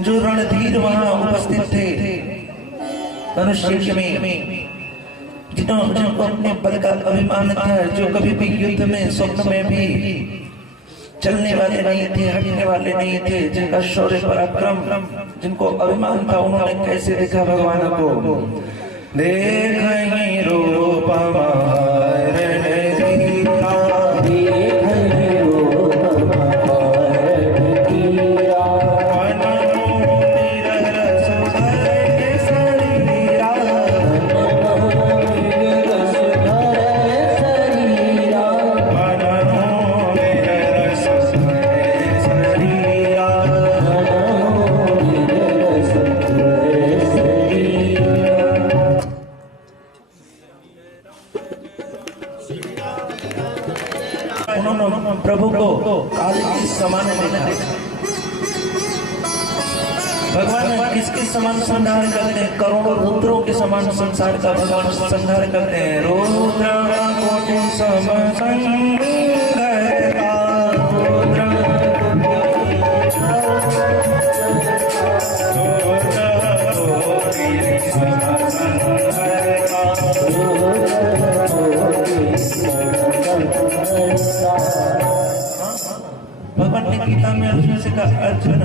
जो रणधीर वहां उपस्थित थे धनुष में, जिनको अपने बल का अभिमान था, जो कभी भी युद्ध में स्वप्न में भी चलने वाले नहीं थे, हटने वाले नहीं थे, जिनका शौर्य पराक्रम, जिनको अभिमान था, उन्होंने कैसे देखा भगवान को। देखहि रूप किसके समान संहार करते हैं, करोड़ों रुद्रों के समान संसार का भगवान संहार करते हैं। रुद्र कोटि समसंहारता, रुद्र भगवान ने गीता में अर्जुन से कहा, अर्जुन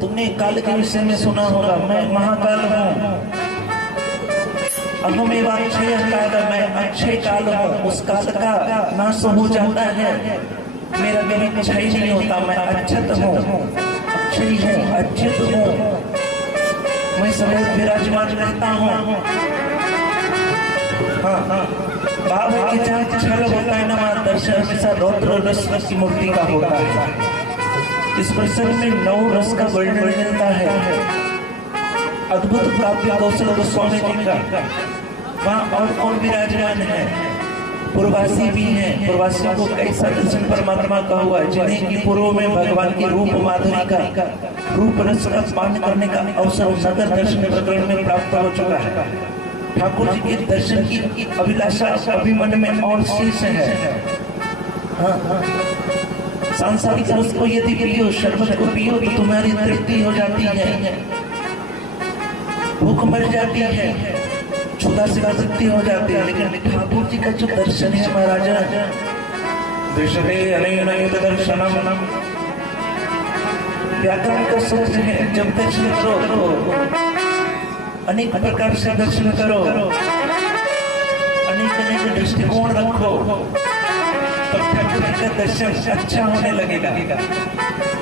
तुमने काल के विषय में सुना होगा, मैं महाकाल हूँ। अहमेवाक्षय काल, मैं अक्षय काल हूँ। उस काल का नाश हो जाता है, मेरा कभी क्षय नहीं होता। मैं अक्षत हूँ, अक्षय हूँ, अच्युत हूँ। मैं सदैव विराजमान रहता हूँ। हाँ, बाबा के जहाँ छल होता है ना, वहाँ दर्शन हमेशा रौद्र रस की मूर्ति का होता है। इस प्रसंग में 9 रस का वर्णन मिलता है। अद्भुत प्राप्ति कौशल गोस्वामी जी का। वहाँ और कौन विराजमान है? पूर्वासी भी हैं। पूर्वासियों को कैसा दर्शन परमात्मा का हुआ, जिन्हें की पूर्व में भगवान की रूप माधुरी का, रूप रस का पान करने का अवसर नगर दर्शन प्रकरण में प्राप्त हो चुका है। ठाकुर जी के दर्शन की अभिलाषा अभी मन में और शेष है। सांसारिक रस को यदि पियो, शरबत को पियो तो तुम्हारी तृप्ति हो जाती है, भूख मर जाती है, क्षुधा से तृप्ति हो जाती है। लेकिन ठाकुर जी का जो दर्शन है महाराजा, दृश्यते अनेन दर्शनम, व्याकरण का सूत्र है, जब दर्शन करो तो अनेक प्रकार से दर्शन करो, अनेक अनेक दृष्टिकोण रखो, तब ठाकुर जी का दर्शन अच्छा होने लगेगा।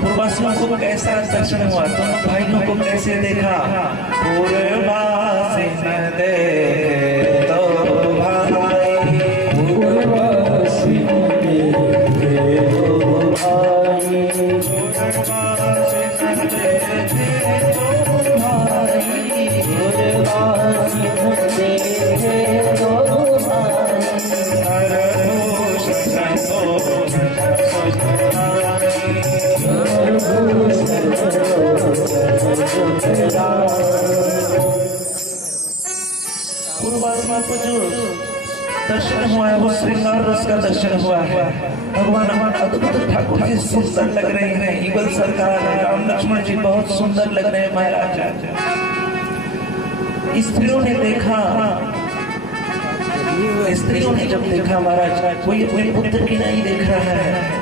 पूर्वासियों को कैसा दर्शन हुआ, दोनों भाइयों को कैसे देखा? पूर्वासी न देखे तो भाई, पूर्वासी न देखे तो भाई, पूर्वासी न देखे तो भाई, पूर्वासी न देखे तो भाई, हर दोष संतोष पूर्वात्मा को जो दर्शन हुआ है, वो श्रृंगार रस का दर्शन हुआ है। भगवान अद्भुत ठाकुर जी सुंदर लग रहे हैं। युगल सरकार, राम लक्ष्मण जी बहुत सुंदर लग रहे हैं महाराज। स्त्रियों ने देखा, स्त्रियों ने जब देखा महाराज, कोई अपने पुत्र की नहीं देख रहा है।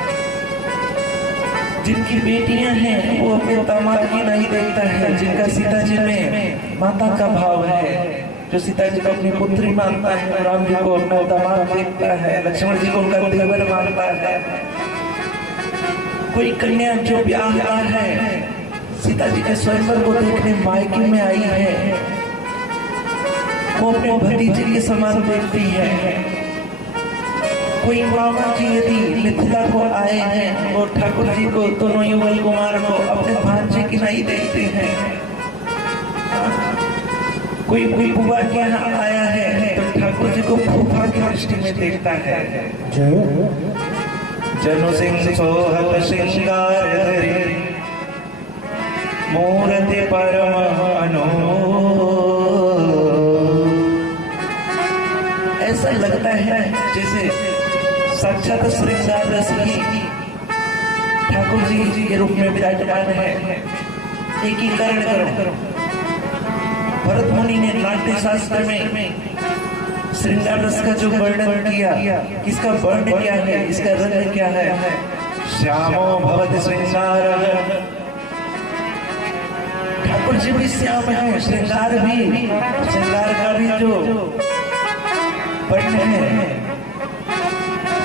जिनकी बेटियां हैं वो अपने दामाद की नहीं देखता है। जिनका सीता जी में माता का भाव है, जो सीता जी को अपनी पुत्री मानता है, राम जी को अपना दामाद देखता है, लक्ष्मण जी को उनका देवर मानता है। कोई कन्या जो ब्याह है, सीता जी के स्वयंवर को देखने मायके में आई है, वो अपने भतीजे के समान देखती है। कोई मामा जी यदि मिथिला को आए हैं, वो ठाकुर जी को, दोनों युगल कुमार को अपने भांजे की नहीं देखते हैं। कोई बुआ के यहाँ आया है तो ठाकुर जी को फूफा की दृष्टि में देखता है। जनु सिंह सोहत श्रृंगार धरि, मूर्ति परम अनो। ऐसा लगता है जैसे साक्षात श्रृंगार रस की ठाकुर जी के रूप में विराजमान है। एकीकरण करो। भरत मुनि ने नाट्य शास्त्र में श्रृंगार रस का जो वर्णन किया, इसका वर्ण क्या है, इसका रंग क्या है? श्यामो भवति श्रृंगार। ठाकुर जी भी श्याम है, श्रृंगार भी, श्रृंगार का भी जो वर्ण है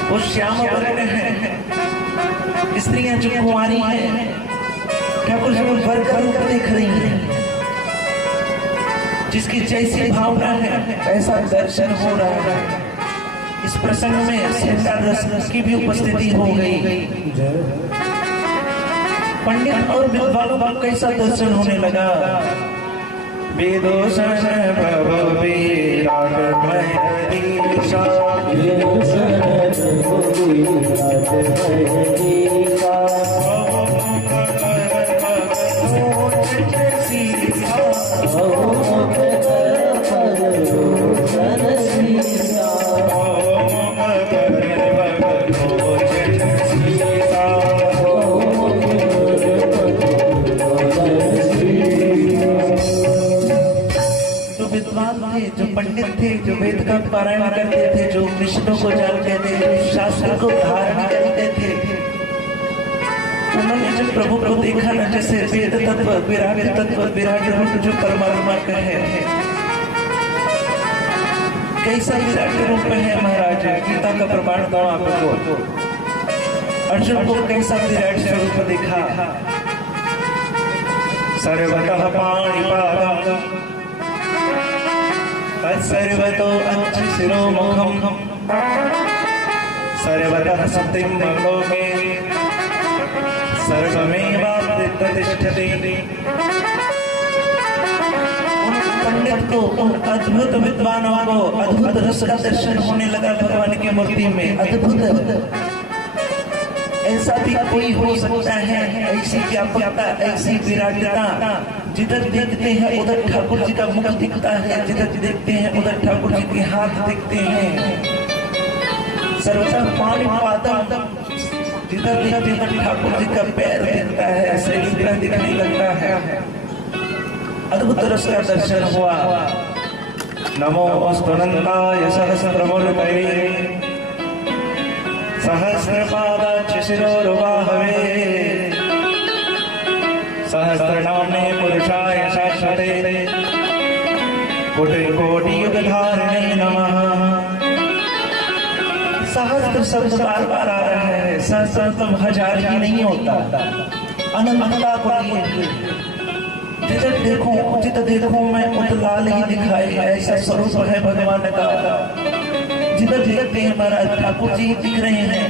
वो श्याम वर्ण है। स्त्रियां जो कुंवारी हैं, ठाकुर जी को वर का रूप देख रही हैं। जिसकी जैसी भावना है ऐसा दर्शन हो रहा है। इस प्रसंग में श्रृंगार रस की भी उपस्थिति हो गई। पंडित और विद्वानों का कैसा दर्शन होने लगा? विदूषण प्रभु विराट महेश, विदूषण विद्वान थे, जो पंडित थे, जो वेद का पारायण करते थे, जो विष्णु को जानते थे, जो शास्त्र को धारण करते थे, उन्होंने जब प्रभु को देखा ना, जैसे वेद तत्व, विराट रूप जो परमात्मा का है, कैसा विराट रूप है महाराज। गीता का प्रमाण दो आपको। अर्जुन को कैसा विराट स्वरूप दिखा। सर्वतः पाणिपादं तत्सर्वतो अच्युतशिरोमुखं सर्वतः सत्यं लोके सर्वमेवाप्ति प्रतिष्ठते। उन पंडित को, उन अद्भुत विद्वानों को अद्भुत रस का दर्शन होने लगा भगवान की मूर्ति में। अद्भुत, ऐसा भी कोई हो सकता है, ऐसी व्यापकता, ऐसी विराटता। जिधर देखते हैं उधर ठाकुर जी का मुख दिखता है, जिधर देखते हैं उधर ठाकुर जी के हाथ दिखते हैं। सर्वतः पाणिपादं, जिधर देखते हैं ठाकुर जी का पैर दिखता है, शरीर दिखने लगता है। अद्भुत रस का दर्शन हुआ। नमोस्तु नंदाय सहस्रमूर्तये सहस्रपादाच्च शिरोरुबाहवे सहस्रनाम्ने पुरुषाय शाश्वते कोटियुगधारिणे नमः। सहस्त्र शब्द बार बार आ रहा है। सहस्त्र तो हजार ही नहीं होता, अनंतता को लिए। जिधर देखो मैं उतलाल ही दिखाई है, ऐसा स्वरूप है भगवान का। जिधर देखते हैं महाराज ठाकुर जी दिख रहे हैं।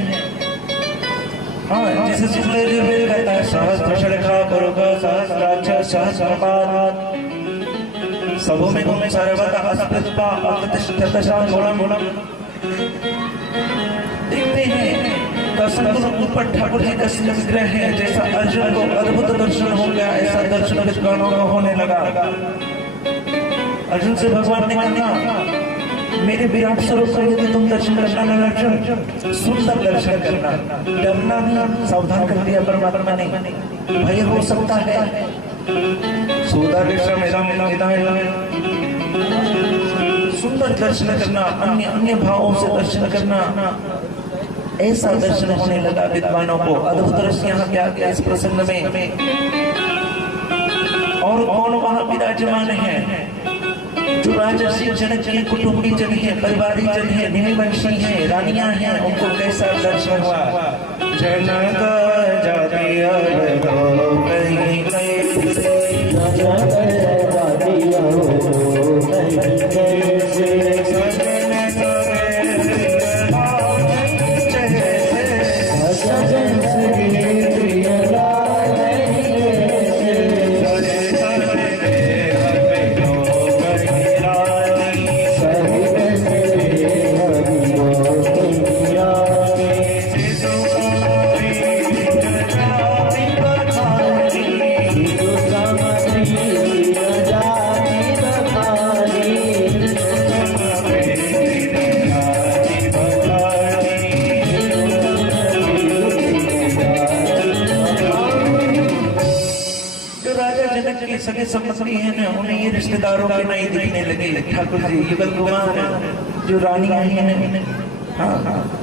हाँ, जैसे शुक्ल यजुर्वेद कहता है सहस्त्र शरखा करोग सहस्राक्ष सहस्रपाद सबों में गुण सर्वतः अस्पृष्टा अप्रतिष्ठितशांगुणम। देखते हैं दर्शन ऊपर ठाकुर जी का विग्रह है। जैसा अर्जुन को अद्भुत दर्शन हो गया, ऐसा दर्शन विद्वानों को होने लगा। अर्जुन से भगवान ने कहा मेरे विराट स्वरूप को यदि तुम दर्शन करना ना अर्जुन, सुंदर दर्शन करना, डरना नहीं। सावधान कर दिया परमात्मा ने, भय हो सकता है। सुंदर दर्शन करना, अन्य भावों से दर्शन करना, ऐसा दर्शन होने लगा विद्वानों को। अद्भुत रस यहाँ क्या गया इस प्रसंग में। और कौन वहां विराजमान है? जो राजर्षि जनक के कुटुंबी जन है, परिवारी जन है, निमिवंशी है, रानियां हैं, उनको कैसा दर्शन हुआ। जनक जातिया सगे संबंधी है ना, उन्हें ये रिश्तेदारों के नहीं दिखने लगे। ठाकुर जी युगल कुमार जो रानियां हैं, हाँ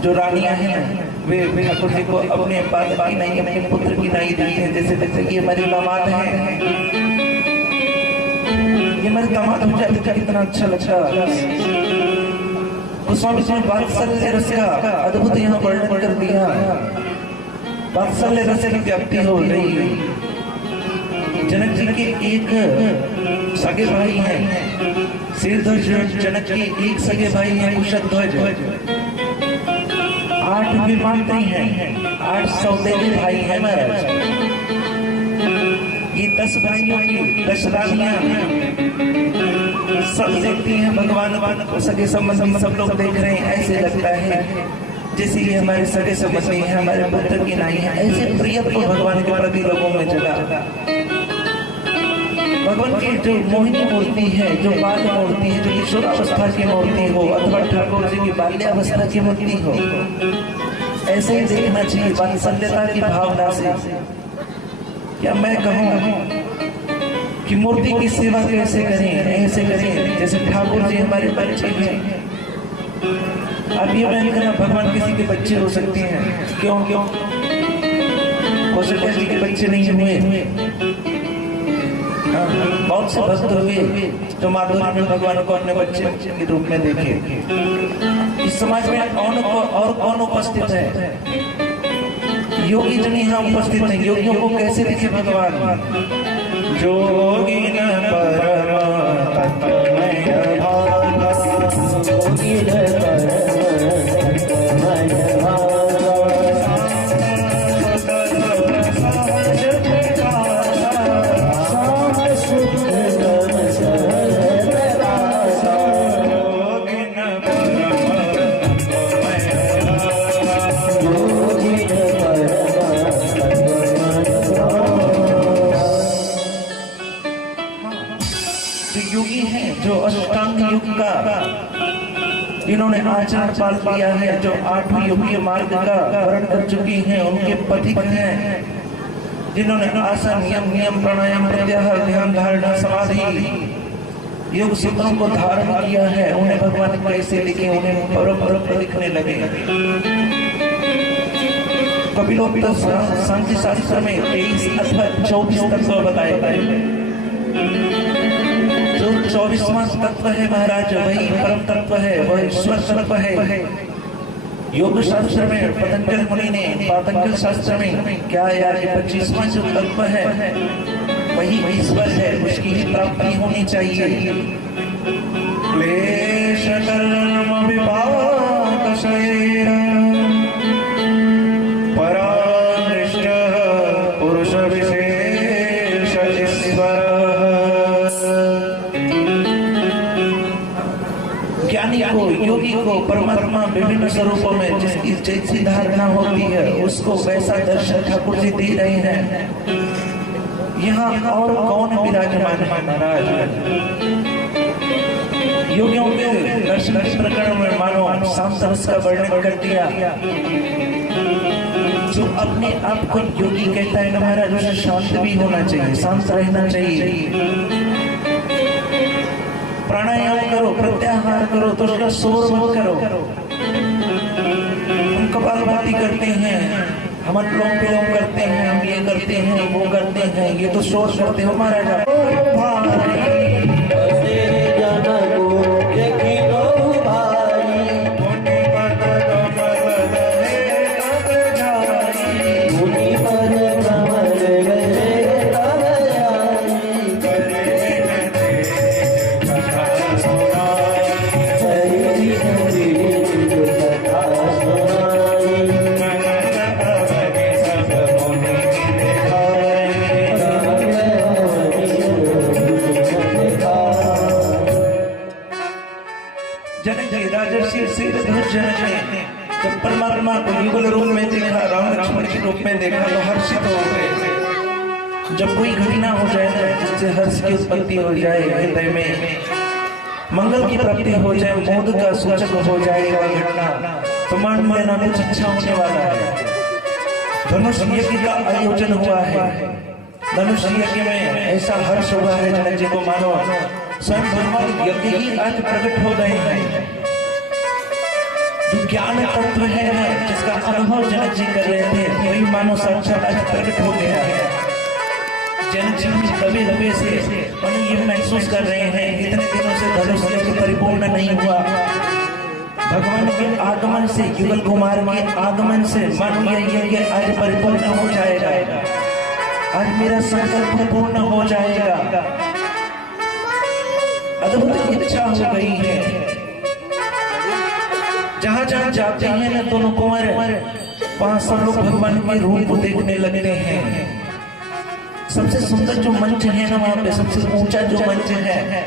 जो रानियां हैं वे ठाकुर जी को अपने बात की नहीं, अपने पुत्र की नहीं दिखते हैं। जैसे जैसे ये हमारी दामाद है, ये हमारे दामाद हो जाते क्या कितना अच्छा लगता। गोस्वामी जी ने वात्सल्य रस का अद्भुत यहाँ वर्णन कर दिया। वात्सल्य रस की व्याप्ति हो रही। जनक जी के एक सगे भाई हैं शीर्षध्वज, जनक के एक सगे भाई हैं कुशध्वज। 8 विमानत्री हैं, 8 सौतेले भाई हैं महाराज। ये 10 भाइयों की 10 रानियां सब देखती हैं भगवान को। सगे संबंधी सब लोग देख रहे हैं। ऐसे लगता है जैसे ये हमारे सगे संबंधी हैं, हमारे पुत्र की नाई है। ऐसे प्रिय तो भगवान के प्रति लोगों में जगा। भगवान की जो मोहिनी मूर्ति है, जो बाल मूर्ति है, जो किशोरावस्था की मूर्ति हो अथवा ठाकुर जी की बाल्यावस्था की मूर्ति हो, ऐसे ही देखना चाहिए वात्सल्यता की भावना से। क्या मैं कहूँ कि मूर्ति की सेवा कैसे करें, ऐसे करें जैसे ठाकुर जी हमारे बच्चे हैं। अब ये मैं कहना भगवान किसी के बच्चे हो सकते हैं, क्यों क्यों कौशल्या जी के बच्चे नहीं हुए। बहुत से भक्त हुए जो माधुर्य में भगवान को अपने बच्चे के रूप में देखे। इस समाज में और कौन उपस्थित है? योगी जन यहाँ उपस्थित है। योगियों को कैसे देखे भगवान? जोगी न परम तत्वमय भागा, जोगी न इन्होंने आचरण पाल किया है, जो 8 योगी मार्ग का वर्ण कर चुकी हैं, उनके पथिक हैं, जिन्होंने आसन नियम प्राणायाम प्रत्याहार ध्यान धारणा समाधि योग सूत्रों को धारण किया है। उन्हें भगवान कैसे लिखे? उन्हें परम लिखने लगे। कपिलोत्तर सांख्य शास्त्र में 23 अथवा 24 तत्व बताए गए। जो 24वां तत्व है महाराज, वही परम तत्व है, वह ईश्वर तत्व है। योग शास्त्र में पतंजल मुनि ने, पातंजल शास्त्र में क्या यार 25वां जो तत्व है वही ईश्वर है, उसकी ही प्राप्ति होनी चाहिए। क्लेश कर्म विपाक शरीर परामृष्ट पुरुष विशेष ईश्वर। ज्ञानी को, योगी को परमात्मा विभिन्न स्वरूपों में जिसकी जैसी धारणा होती है उसको वैसा दर्शन ठाकुर जी दे रहे हैं। यहाँ और कौन विराजमान है महाराज? योगियों के दर्शन के प्रकरण में मानो शांत रस का वर्णन कर दिया। जो अपने आप को योगी कहता है ना महाराज, उसे शांत भी होना चाहिए, शांत रहना चाहिए। प्राणायाम करो, प्रत्याहार करो, तो उसका शोर मत करो। हम कपालभाति करते हैं, हम अनुलोम विलोम करते हैं, हम ये करते हैं, वो करते हैं, ये तो शोर करते हो महाराज। जब परमात्मा को युगल रूप में देखा, राम लक्ष्मण के रूप में देखा तो हर्षित हो गए। जब कोई घटना हो जाए ना जिससे हर्ष की उत्पत्ति हो जाए, हृदय में मंगल की प्राप्ति हो जाए, मोद का सूचक हो जाए वह घटना, तो मन में ना कुछ अच्छा होने वाला है। धनुष यज्ञ का आयोजन हुआ है। धनुष यज्ञ में ऐसा हर्ष हुआ है जनक जी को, मानो स्वयं भगवान यज्ञ ही आज प्रकट हो गए हैं। जो ज्ञान तत्व है जिसका अनुभव जनक जी कर रहे थे, वही मानो साक्षात आज प्रकट हो गया है। जनक जी कभी लबे से ये महसूस कर रहे हैं, इतने दिनों से धनुष यज्ञ परिपूर्ण नहीं हुआ। भगवान के आगमन से, युगल कुमार के आगमन से मानो यह यज्ञ आज परिपूर्ण हो जाएगा। आज मेरा संकल्प पूर्ण हो जाएगा। अद्भुत इच्छा हो गई है। जहाँ जहाँ जाते हैं ना दोनों कुंवर, वहाँ सब लोग भगवान के रूप देखने लगते हैं। सबसे सुंदर जो मंच है ना, वहाँ पे सबसे ऊंचा जो मंच है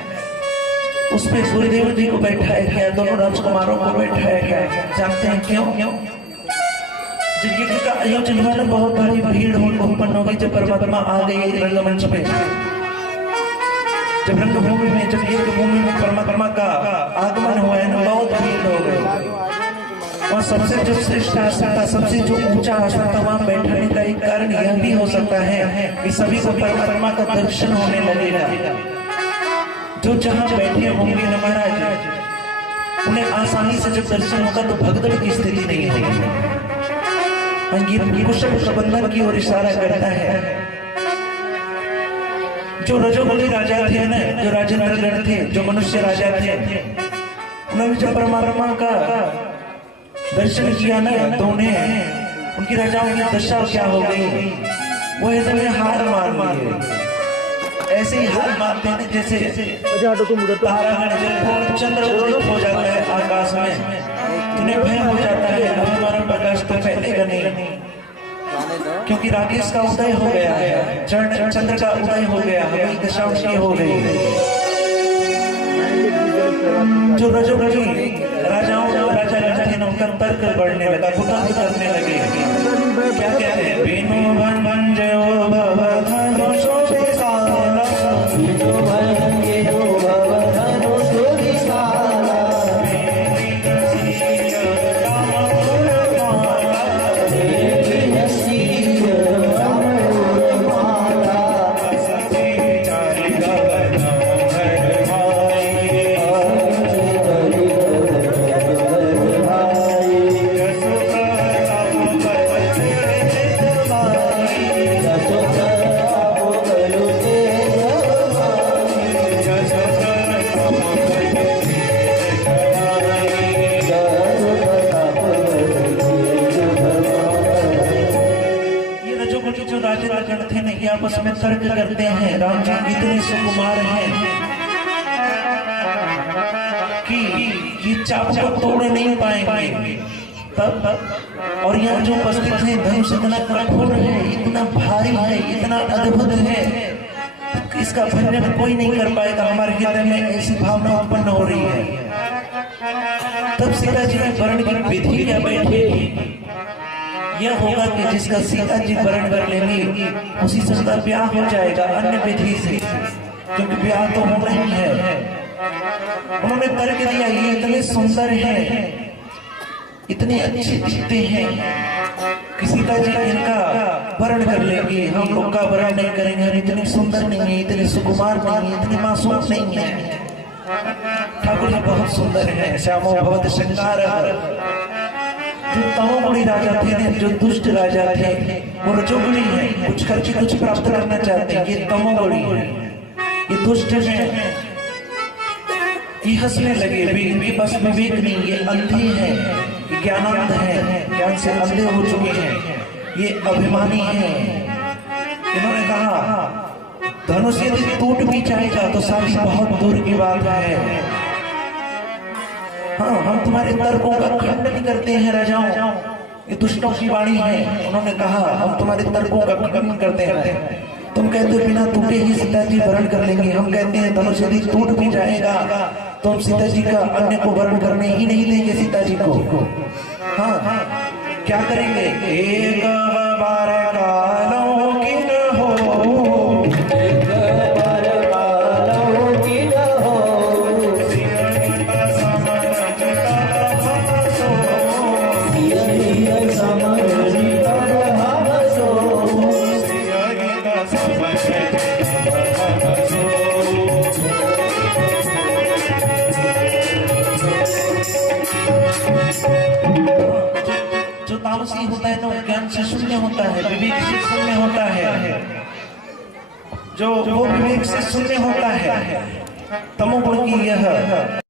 उस पे सूर्यदेव जी को बैठाया गया, दोनों राजकुमारों को बैठाया गया। जानते हैं क्यों? जब यज्ञ का आयोजन हुआ ना, बहुत भारी भीड़ उत्पन्न हो गई। जब परमात्मा आ गए रंगमंच पे, जब रंगभूमि में, जब यज्ञ भूमि में परमात्मा का आगमन हुआ है ना, बहुत भीड़ हो गई। और सबसे जो श्रेष्ठ आसन था, सबसे जो ऊंचा आसन था, वहां बैठने का एक कारण यह भी हो सकता है कि सभी को परमात्मा का दर्शन होने लगेगा। जो जहां बैठे होंगे न महाराज, उन्हें आसानी से जब दर्शन होगा तो भगदड़ की स्थिति नहीं होगी। ये कुशल प्रबंधन की ओर इशारा करता है। जो रजोगुणी राजा थे ना, जो राजेंद्रगढ़ थे, जो मनुष्य राजा थे, उन्होंने जब परमात्मा का दर्शन किया ना तो उन्हें उनकी राजाओं की दशा क्या हो गई, वो एकदम हार मान लिए। ऐसे ही हार मानते हैं जैसे तारागण जब चंद्र उदित हो जाता है आकाश में, उन्हें भय हो जाता है, अब हमारा प्रकाश तो फैलेगा नहीं, क्योंकि राकेश का उदय हो गया है, चंद्र का उदय हो गया है, वही दशा उसकी हो गई। जो रजोगुणी राजाओं राजा थे ना, उनका तर्क बढ़ने लगा, कुतर्क करने लगे। क्या कहते हैं? वेणु भन भन जयो भव धनु शोभे साला, वेणु भन जयो भव धनु शोभे साला, थे नहीं, आपस में तर्क करते हैं। राम जी इतने सुकुमार हैं कि ये चाप को तोड़ नहीं पाएंगे। तब और यहाँ जो उपस्थित हैं, धनुष इतना कठोर है, इतना भारी है, इतना अद्भुत है, इसका भंजन कोई नहीं कर पाएगा। हमारे हृदय में ऐसी भावना उत्पन्न हो रही है। तब सीता जी के वर्ण की विधि क्या बैठेगी? यह होगा कि जिसका सीता जी वर्ण कर लेंगी, उसी से उसका ब्याह हो जाएगा अन्य विधि से, क्योंकि ब्याह तो होना ही है। उन्होंने तर्क दिया, ये इतने सुंदर हैं, इतने अच्छे दिखते हैं कि सीता जी इनका वर्ण कर लेंगे, हम लोग का वर्ण नहीं करेंगे। हम इतने सुंदर नहीं है, इतने सुकुमार नहीं है, इतने मासूम नहीं है। ठाकुर जी बहुत सुंदर है, श्यामो भवत श्रृंगार। जो तमोगुणी राजा थे ना, जो दुष्ट राजा थे, वो रजोगुणी है, कुछ करके कुछ प्राप्त करना चाहते हैं, ये तमोगुणी है, ये दुष्ट है। ये हंसने लगे, वे बस विवेक नहीं, ये अंधे हैं, ये ज्ञानांध हैं, ज्ञान से अंधे हो चुके हैं, ये अभिमानी हैं। इन्होंने कहा धनुष यदि टूट भी जाएगा तो सारी बहुत दूर की बात है। हाँ, हम तुम्हारे तर्कों का खंडन करते हैं राजाओं, ये दुष्टों की वाणी है। उन्होंने कहा हम तुम्हारे तर्कों का खंडन करते हैं। तुम कहते हो बिना टूटे ही सीता जी वरण कर लेंगे, हम कहते हैं धनुष यदि टूट भी जाएगा तो हम सीता जी का अन्य को वरण करने ही नहीं देंगे सीता जी को। हाँ, क्या करेंगे? एक बार कालों की न हो, एक बार कालों की न हो, जो तामसी होता है तो ज्ञान से शून्य होता है, विवेक से शून्य होता है। जो वो विवेक से शून्य होता है, तमोगुण की यह